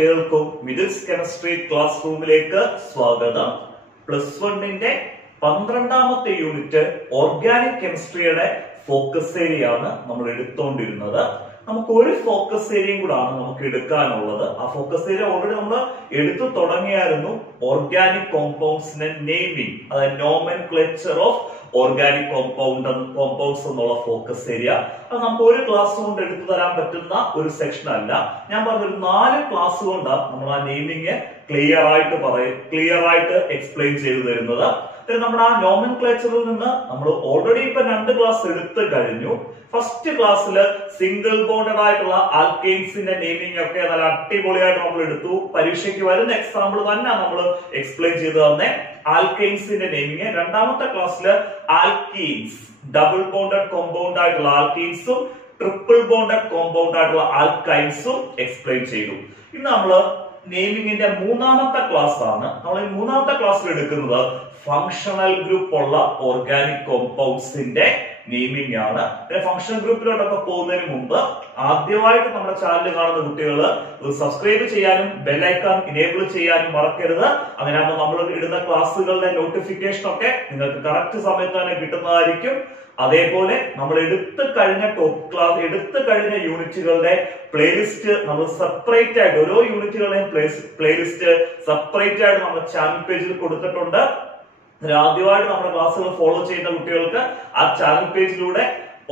കുട്ടികൾക്കും മിഡിൽസ് chemistry class റൂമിലേക്ക് സ്വാഗതം. പ്ലസ് 1ന്റെ 12ാമത്തെ യൂണിറ്റ് ഓർഗാനിക് കെമിസ്ട്രിയുടെ ഫോക്കസ് ഏരിയ ആണ് നമ്മൾ എടുത്തുകൊണ്ടിരുന്നത്. നമുക്ക് ഒരു ഫോക്കസ് ഏരിയയും കൂടാണ് നമുക്ക് എടുക്കാനുള്ളത്. ആ ഫോക്കസ് ഏരിയ ഓൾറെഡി നമ്മൾ എടുത്തു തുടങ്ങിയായിരുന്നു. ഓർഗാനിക് കോമ്പൗണ്ട്സിന്റെ നെയിമിംഗ്, അതായത് നോമെൻക്ലേച്ചർ ഓഫ് ഓർഗാനിക് കോമ്പൗണ്ട്സ് എന്നുള്ള ഫോക്കസ് ഏരിയ. അത് നമുക്ക് ഒരു ക്ലാസ് കൊണ്ട് എടുത്തു തരാൻ പറ്റുന്ന ഒരു സെക്ഷൻ അല്ല. ഞാൻ പറഞ്ഞൊരു 4 ക്ലാസ് കൊണ്ടാണ് നമ്മൾ ആ നെയിമിംഗ് ക്ലിയർ ആയിട്ട് എക്സ്പ്ലെയിൻ ചെയ്തു തരുന്നത്. നമ്മുടെ ആ നോമെൻക്ലേച്ചറിൽ നിന്ന് നമ്മൾ ഓൾറെഡി ഇപ്പൊ 2 ക്ലാസ് എടുത്തു കഴിഞ്ഞു. ഫസ്റ്റ് ക്ലാസ്സിൽ സിംഗിൾ ബോണ്ടഡ് ആയിട്ടുള്ള ആൽക്കെയിൻസിന്റെ നെയിമിംഗ് ഒക്കെ നല്ല അടിപൊളിയായിട്ട് നമ്മൾ എടുത്തു. പരീക്ഷയ്ക്ക് വരുന്ന എക്സാമ്പിൾ തന്നെ നമ്മൾ എക്സ്പ്ലെയിൻ ചെയ്തു തന്നെ ആൽക്കെയിൻസിന്റെ നെയിമിംഗ്. 2ാമത്തെ ക്ലാസ്സിൽ ആൽക്കീൻസ്, ഡബിൾ ബോണ്ടഡ് കോമ്പൗണ്ട് ആയിട്ടുള്ള ആൽക്കീൻസും ട്രിപ്പിൾ ബോണ്ടഡ് കോമ്പൗണ്ട് ആയിട്ടുള്ള ആൽക്കൈൻസും എക്സ്പ്ലെയിൻ ചെയ്തു. ഇന്ന് നമ്മള് നെയിമിംഗിന്റെ 3ാമത്തെ ക്ലാസ് ആണ്. നമ്മൾ ഈ 3ാമത്തെ ക്ലാസ്സിൽ എടുക്കുന്നത് ഫങ്ഷണൽ ഗ്രൂപ്പ് ഉള്ള ഓർഗാനിക് കോമ്പൗണ്ട്സിന്റെ നെയിമിംഗ് ആണ്. ഫങ്ഷണൽ ഗ്രൂപ്പിലോട്ടൊക്കെ പോകുന്നതിന് മുമ്പ് ആദ്യമായിട്ട് നമ്മുടെ ചാനൽ കാണുന്ന കുട്ടികൾ സബ്സ്ക്രൈബ് ചെയ്യാനും ബെല്ലൈക്കൺ ഇനേബിൾ ചെയ്യാനും മറക്കരുത്. അങ്ങനെയാകുമ്പോൾ നമ്മൾ ഇടുന്ന ക്ലാസ്സുകളുടെ നോട്ടിഫിക്കേഷൻ ഒക്കെ നിങ്ങൾക്ക് കറക്റ്റ് സമയത്ത് തന്നെ കിട്ടുന്നതായിരിക്കും. അതേപോലെ നമ്മൾ എടുത്തു കഴിഞ്ഞ യൂണിറ്റുകളുടെ പ്ലേലിസ്റ്റ് നമ്മൾ സെപ്പറേറ്റ് ആയിട്ട് ഓരോ യൂണിറ്റുകളുടെയും പ്ലേലിസ്റ്റ് സെപ്പറേറ്റ് ആയിട്ട് നമ്മുടെ ചാനൽ പേജിൽ കൊടുത്തിട്ടുണ്ട്. ആദ്യമായിട്ട് നമ്മുടെ ക്ലാസ്സുകൾ ഫോളോ ചെയ്യുന്ന കുട്ടികൾക്ക് ആ ചാനൽ പേജിലൂടെ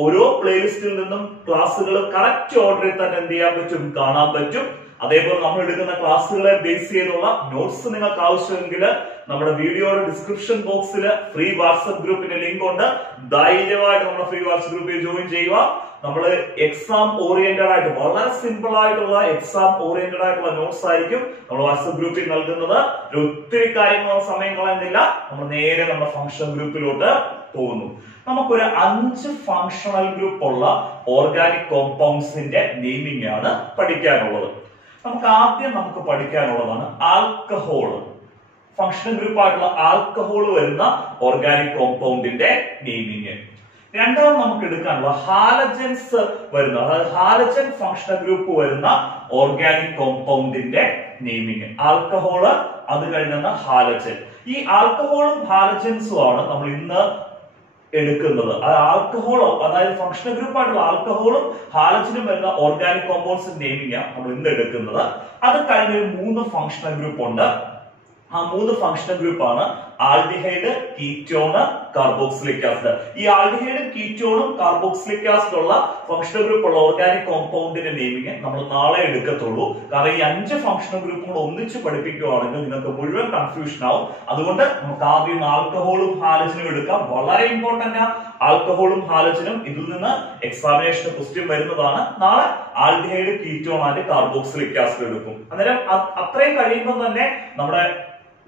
ഓരോ പ്ലേലിസ്റ്റിൽ നിന്നും ക്ലാസ്സുകൾ കറക്റ്റ് ഓർഡറിൽ തന്നെ എന്ത് ചെയ്യാൻ പറ്റും, കാണാൻ പറ്റും. അതേപോലെ നമ്മൾ എടുക്കുന്ന ക്ലാസ്സുകളെ ബേസ് ചെയ്തുള്ള നോട്ട്സ് നിങ്ങൾക്ക് ആവശ്യമെങ്കിൽ നമ്മുടെ വീഡിയോയുടെ ഡിസ്ക്രിപ്ഷൻ ബോക്സിൽ ഫ്രീ വാട്സ്ആപ്പ് ഗ്രൂപ്പിന്റെ ലിങ്ക് ഉണ്ട്. ധൈര്യമായിട്ട് നമ്മുടെ ഫ്രീ വാട്സ്ആപ്പ് ഗ്രൂപ്പിൽ ജോയിൻ ചെയ്യുക. നമ്മൾ എക്സാം ഓറിയന്റഡ് ആയിട്ട് വളരെ സിമ്പിൾ ആയിട്ടുള്ള എക്സാം ഓറിയന്റഡ് ആയിട്ടുള്ള നോട്ട്സ് ആയിരിക്കും നമ്മൾ വാട്സ്ആപ്പ് ഗ്രൂപ്പിൽ നൽകുന്നത്. ഒത്തിരി കാര്യങ്ങൾ സമയം കളയുന്നില്ല, നമ്മൾ നേരെ നമ്മുടെ ഫങ്ഷണൽ ഗ്രൂപ്പിലോട്ട് പോകുന്നു. നമുക്കൊരു 5 ഫങ്ഷണൽ ഗ്രൂപ്പ് ഉള്ള ഓർഗാനിക് കോമ്പൗണ്ട്സിന്റെ നെയിമിംഗ് ആണ് പഠിക്കാനുള്ളത്. നമുക്ക് പഠിക്കാനുള്ളതാണ് ആൽക്കഹോൾ. ഫങ്ഷണൽ ഗ്രൂപ്പ് ആയിട്ടുള്ള ആൽക്കഹോൾ വരുന്ന ഓർഗാനിക് കോമ്പൗണ്ടിന്റെ നെയിമിംഗ്. രണ്ടാമത് നമുക്ക് എടുക്കാനുള്ള ഹാലജൻസ് വരുന്ന, അതായത് ഹാലജൻ ഫങ്ഷണൽ ഗ്രൂപ്പ് വരുന്ന ഓർഗാനിക് കോമ്പൗണ്ടിന്റെ നെയിമിംഗ്. ആൽക്കഹോള്, അത് കഴിഞ്ഞ ഹാലജൻ. ഈ ആൽക്കഹോളും ഹാലജൻസും ആണ് നമ്മൾ ഇന്ന് എടുക്കുന്നത്. ആൽക്കഹോളോ, അതായത് ഫങ്ഷണൽ ഗ്രൂപ്പ് ആയിട്ടുള്ള ആൽക്കഹോളും ഹാലജനും വരുന്ന ഓർഗാനിക് കോമ്പൗണ്ട്സ് നെയിമിംഗ് നമ്മൾ ഇന്ന് എടുക്കുന്നത്. അത് കഴിഞ്ഞ 3 ഫങ്ഷണൽ ഗ്രൂപ്പ് ഉണ്ട്. ആ 3 ഫങ്ഷണൽ ഗ്രൂപ്പ് ആണ് ആൽഡിഹൈഡ്, കീറ്റോണ്, കാർബോക്സിലിക് ആസിഡ്. ഈ ആൽഡിഹൈഡും കീറ്റോണും കാർബോക്സിലിക് ആസിഡ് ഉള്ള ഫങ്ഷണൽ ഗ്രൂപ്പ് ഉള്ള ഓർഗാനിക് കോമ്പൗണ്ടിന്റെ നെയിമിംഗ് നമ്മൾ നാളെ എടുക്കത്തുള്ളൂ. കാരണം ഈ 5 ഫങ്ഷണൽ ഗ്രൂപ്പുകൾ ഒന്നിച്ച് പഠിപ്പിക്കുകയാണെങ്കിൽ നിങ്ങൾക്ക് മുഴുവൻ കൺഫ്യൂഷൻ ആവും. അതുകൊണ്ട് നമുക്ക് ആദ്യം ആൽക്കഹോളും ഹാലജനും എടുക്കാം. വളരെ ഇമ്പോർട്ടന്റ് ആണ് ആൽക്കഹോളും ഹാലജനും. ഇതിൽ നിന്ന് എക്സാമിനേഷൻ ക്വസ്റ്റ്യൻ വരുന്നതാണ്. നാളെ aldehyde, ketone and carboxylic acid എടുക്കും. അന്നേരം അത്രയും കഴിയുമ്പോൾ തന്നെ നമ്മുടെ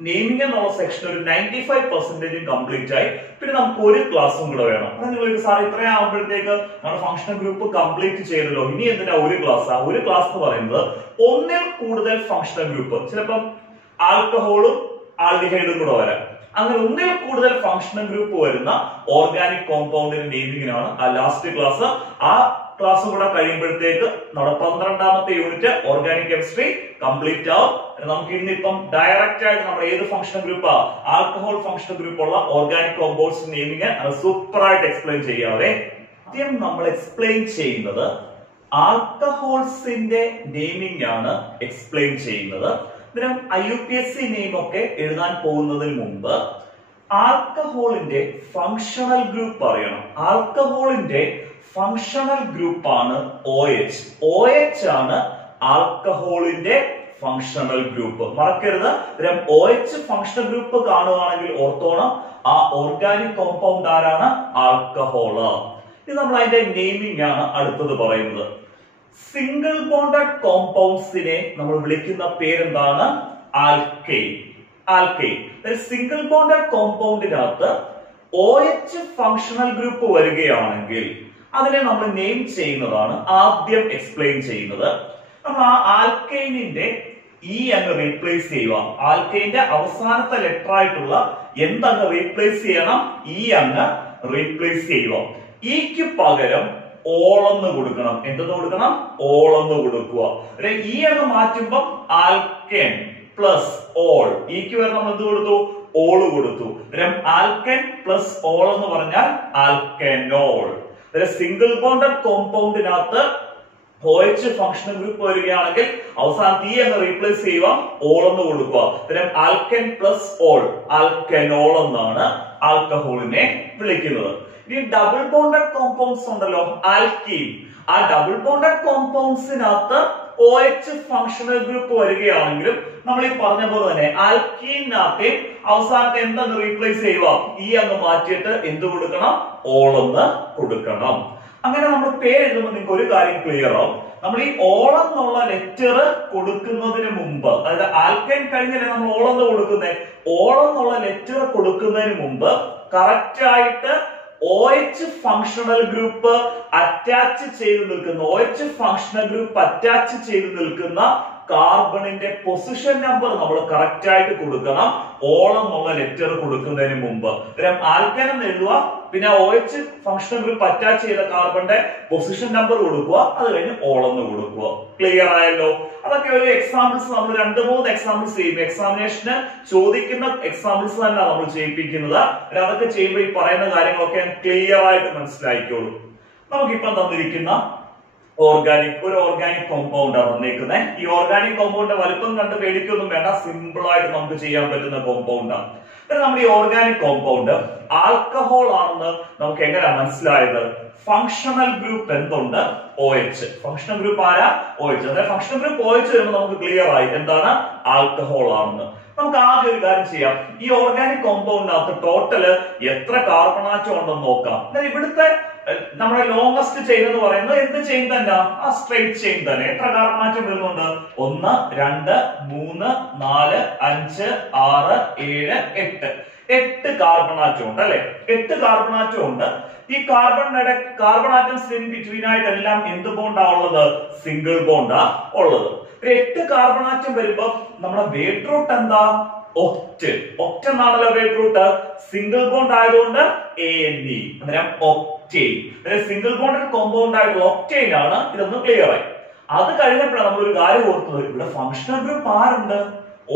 നെയിമിംഗ് എന്നുള്ള സെക്ഷൻ ഒരു 95% കംപ്ലീറ്റ് ആയി. പിന്നെ നമുക്ക് ഒരു ക്ലാസ്സും കൂടെ വേണം. നിങ്ങൾ സാർ ഇത്രയും ആകുമ്പോഴത്തേക്ക് നമ്മുടെ ഫങ്ഷണൽ ഗ്രൂപ്പ് കംപ്ലീറ്റ് ചെയ്തല്ലോ, ഇനി എന്തിനാ ഒരു ക്ലാസ്? ആ ഒരു ക്ലാസ് എന്ന് പറയുന്നത് ഒന്നിൽ കൂടുതൽ ഫങ്ഷണൽ ഗ്രൂപ്പ്, ചിലപ്പം ആൽക്കഹോളും ആൽഡിഹൈഡും കൂടെ വരാം. അങ്ങനെ ഒന്നിൽ കൂടുതൽ ഫങ്ഷണൽ ഗ്രൂപ്പ് വരുന്ന ഓർഗാനിക് കോമ്പൗണ്ടിന്റെ നെയിമിംഗിനാണ് ആ ലാസ്റ്റ് ക്ലാസ്. ആ ക്ലാസ് കൂടെ കഴിയുമ്പോഴത്തേക്ക് നമ്മുടെ 12ാമത്തെ യൂണിറ്റ് ഓർഗാനിക് കെമിസ്ട്രി കംപ്ലീറ്റ് ആവും. നമുക്ക് ഇന്നിപ്പം ഡയറക്റ്റ് ആയിട്ട് നമ്മുടെ ഏത് ഫങ്ഷണൽ ഗ്രൂപ്പാ, ആൽക്കഹോൾ ഫങ്ഷണൽ ഗ്രൂപ്പ് ഉള്ള ഓർഗാനിക് കോമ്പൗണ്ട്സ് നെയിമിംഗ് അത് സൂപ്പർ ആയിട്ട് എക്സ്പ്ലെയിൻ ചെയ്യാവേ. ആദ്യം നമ്മൾ എക്സ്പ്ലെയിൻ ചെയ്യുന്നത് ആൽക്കഹോൾസിന്റെ നെയിമിംഗ് ആണ് എക്സ്പ്ലെയിൻ ചെയ്യുന്നത്. ഇതിനും IUPSC നെയിം ഒക്കെ എഴുതാൻ പോകുന്നതിന് മുമ്പ് ആൽക്കഹോളിന്റെ ഫങ്ഷണൽ ഗ്രൂപ്പ് അറിയണം. ആൽക്കഹോളിന്റെ ഫങ്ഷണൽ ഗ്രൂപ്പ് ആണ് OH. OH ആണ് ആൽക്കഹോളിന്റെ ഫങ്ഷണൽ ഗ്രൂപ്പ്. മറക്കരുത്. OH ഫങ്ഷണൽ ഗ്രൂപ്പ് കാണുകയാണെങ്കിൽ ഓർത്തോണം, ആ ഓർഗാനിക് കോമ്പൗണ്ട് ആരാണ്? ആൽക്കഹോള്. ഇത് നമ്മൾ അതിന്റെ നെയിമിംഗ് ആണ് അടുത്തത് പറയുന്നത്. സിംഗിൾ ബോണ്ടഡ് കോമ്പൗണ്ട്സിനെ നമ്മൾ വിളിക്കുന്ന പേരെന്താണ്? ആൽക്കെയിൻ. ആൽക്കെയിൻ. സിംഗിൾ ബോണ്ടഡ് കോമ്പൗണ്ടിനകത്ത് OH ഫങ്ഷണൽ ഗ്രൂപ്പ് വരികയാണെങ്കിൽ അതിനെ നമ്മൾ നെയിം ചെയ്യുന്നതാണ് ആദ്യം എക്സ്പ്ലെയിൻ ചെയ്യുന്നത്. നമ്മൾ ആ ആൽക്കെയിനിന്റെ അങ്ങ് റീപ്ലേസ് ചെയ്യുക. ആൽക്കെയിന്റെ അവസാനത്തെ ലെറ്റർ ആയിട്ടുള്ള എന്തങ്ങ് റീപ്ലേസ് ചെയ്യണം? അങ്ങ് റീപ്ലേസ് ചെയ്യുക. ഇക്ക് പകരം ഓളെന്ന് കൊടുക്കണം. എന്തെന്ന് കൊടുക്കണം? ഓളെന്ന് കൊടുക്കുക. ഈ അങ്ങ് മാറ്റുമ്പം ആൽക്കേൻ പ്ലസ് ഓൾ, ഈക്ക് വരെ നമ്മൾ എന്ത് കൊടുത്തു? ഓള് കൊടുത്തു. ആൽക്കേൻ പ്ലസ് ഓൾ എന്ന് പറഞ്ഞാൽ ആൽക്കനോൾ. സിംഗിൾ ബോണ്ടഡ് കോമ്പൗണ്ടിനകത്ത് OH ഫംഗ്ഷണൽ ഗ്രൂപ്പ് വരികയാണെങ്കിൽ അവസാനത്തെ ഈ അങ്ങ് റീപ്ലേസ് ചെയ്യുക, ഓൾ എന്ന് കൊടുക്കുക. ആൽക്കൻ പ്ലസ് ഓൾ, ആൽക്കനോൾ എന്നാണ് ആൽക്കഹോളിനെ വിളിക്കുന്നത്. ഇനി ഡബിൾ ബോണ്ടഡ് കോമ്പൗണ്ട്സ് ഉണ്ടല്ലോ, ആൽക്കീൻ. ആ ഡബിൾ ബോണ്ടഡ് കോമ്പൗണ്ട്സിനകത്ത് OH ഫംഗ്ഷണൽ ഗ്രൂപ്പ് വരികയാണെങ്കിലും നമ്മൾ ഈ പറഞ്ഞ പോലെ തന്നെ ആൽക്കീനകത്തെ അവസാനത്തെ എന്തെന്ന് റീപ്ലേസ് ചെയ്യുക, ഈ അങ്ങ് മാറ്റിയിട്ട് എന്ത് കൊടുക്കണം? ഓൾ എന്ന് കൊടുക്കണം. അങ്ങനെ നമ്മൾ പേര് എഴുതുമ്പോൾ നിങ്ങൾക്ക് ഒരു കാര്യം ക്ലിയർ ആവും. നമ്മൾ ഈ ഓൾ എന്നുള്ള ലെറ്റർ കൊടുക്കുന്നതിന് മുമ്പ്, അതായത് ആൽക്കൻ കഴിഞ്ഞല്ലേ നമ്മൾ ഓൾ എന്ന് കൊടുക്കുന്നത്, ഓൾ എന്നുള്ള ലെറ്റർ കൊടുക്കുന്നതിന് മുമ്പ് കറക്റ്റ് ആയിട്ട് OH ഫംഗ്ഷണൽ ഗ്രൂപ്പ് അറ്റാച്ച് ചെയ്ത് നിൽക്കുന്ന, OH ഫംഗ്ഷണൽ ഗ്രൂപ്പ് അറ്റാച്ച് ചെയ്ത് നിൽക്കുന്ന കാർബണിന്റെ പൊസിഷൻ നമ്പർ നമ്മൾ കറക്റ്റ് ആയിട്ട് കൊടുക്കണം ഓൾ എന്നുള്ള ലെറ്റർ കൊടുക്കുന്നതിന് മുമ്പ്. ആൽക്കൻ എന്ന് എഴുതുക, പിന്നെ OH ഫംഗ്ഷണൽ ഗ്രൂപ്പ് അറ്റാച്ച് ചെയ്ത കാർബണിന്റെ പൊസിഷൻ നമ്പർ കൊടുക്കുക, അത് കഴിഞ്ഞ് ഓൾ എന്ന് കൊടുക്കുക. ക്ലിയർ ആയല്ലോ? അതൊക്കെ ഒരു എക്സാമ്പിൾസ് നമ്മൾ 2-3 എക്സാമ്പിൾസ് ചെയ്യും. എക്സാമിനേഷന് ചോദിക്കുന്ന എക്സാമ്പിൾസ് തന്നെ നമ്മൾ ചെയ്യിപ്പിക്കുന്നത്. അതൊക്കെ ചെയ്യുമ്പോൾ ഈ പറയുന്ന കാര്യങ്ങളൊക്കെ ക്ലിയർ ആയിട്ട് മനസ്സിലായിക്കോളൂ. നമുക്കിപ്പം തന്നിരിക്കുന്ന ഒരു ഓർഗാനിക് കോമ്പൗണ്ട് ആണ് തന്നേക്കുന്നത്. ഈ ഓർഗാനിക് കോമ്പൗണ്ടിന്റെ വലുപ്പം കണ്ട് പേടിക്കൊന്നും വേണ്ട, സിമ്പിൾ ആയിട്ട് നമുക്ക് ചെയ്യാൻ പറ്റുന്ന കോമ്പൗണ്ട് ആണ്. നമ്മുടെ ഈ ഓർഗാനിക് കോമ്പൗണ്ട് ആൽക്കഹോൾ ആണെന്ന് നമുക്ക് എങ്ങനെയാ മനസ്സിലായത്? ഫംഗ്ഷണൽ ഗ്രൂപ്പ് എന്തുണ്ട്? OH. ഫംഗ്ഷണൽ ഗ്രൂപ്പ് ആരാ? OH. അതായത് ഫംഗ്ഷണൽ ഗ്രൂപ്പ് OH വരുമ്പോൾ നമുക്ക് ക്ലിയർ ആയി എന്താണ് ആൽക്കഹോൾ ആണെന്ന്. നമുക്ക് ആദ്യം ഒരു കാര്യം ചെയ്യാം. ഈ ഓർഗാനിക് കോമ്പൗണ്ടിനകത്ത് ടോട്ടല് എത്ര കാർബണാറ്റം ഉണ്ടെന്ന് നോക്കാം. ഇവിടുത്തെ നമ്മുടെ ലോങ്സ്റ്റ് ചെയിൻ എന്ന് പറയുന്നത് എന്ത് ചെയിൻ തന്നെ? ആ സ്ട്രെയിറ്റ് ചെയിൻ തന്നെ. എത്ര കാർബണാറ്റം വരുന്നുണ്ട്? 1 2 3 4 5 6 7 8. 8 കാർബണാറ്റം ഉണ്ട് അല്ലെ? 8 കാർബണാറ്റം ഉണ്ട്. ഈ കാർബൺ ആറ്റംസ് ഇൻ ബിറ്റ്വീൻ ആയിട്ട് എല്ലാം എന്ത് ബോണ്ടാ ഉള്ളത്? സിംഗിൾ ബോണ്ടാ ഉള്ളത്. 8 കാർബൺ ആറ്റം വരുമ്പോ നമ്മുടെ വേഡ് റൂട്ട് എന്താ? ഒക്റ്റ്. ഒക്റ്റ് എന്നാണല്ലോ വേഡ് റൂട്ട്. സിംഗിൾ ബോണ്ട് ആയതുകൊണ്ട് ANE, അന്നേരം ഒക്റ്റെയിൻ. സിംഗിൾ ബോണ്ടഡ് കോമ്പൗണ്ട് ആയിട്ടുള്ള ഒക്റ്റെയിൻ ആണ്. ഇതൊന്ന് ക്ലിയർ ആയി. അത് കഴിഞ്ഞപ്പോഴാണ് നമ്മൾ ഒരു കാര്യം ഓർത്തത്, ഇവിടെ ഫംഗ്ഷണൽ ഗ്രൂപ്പ് ആരുണ്ട്?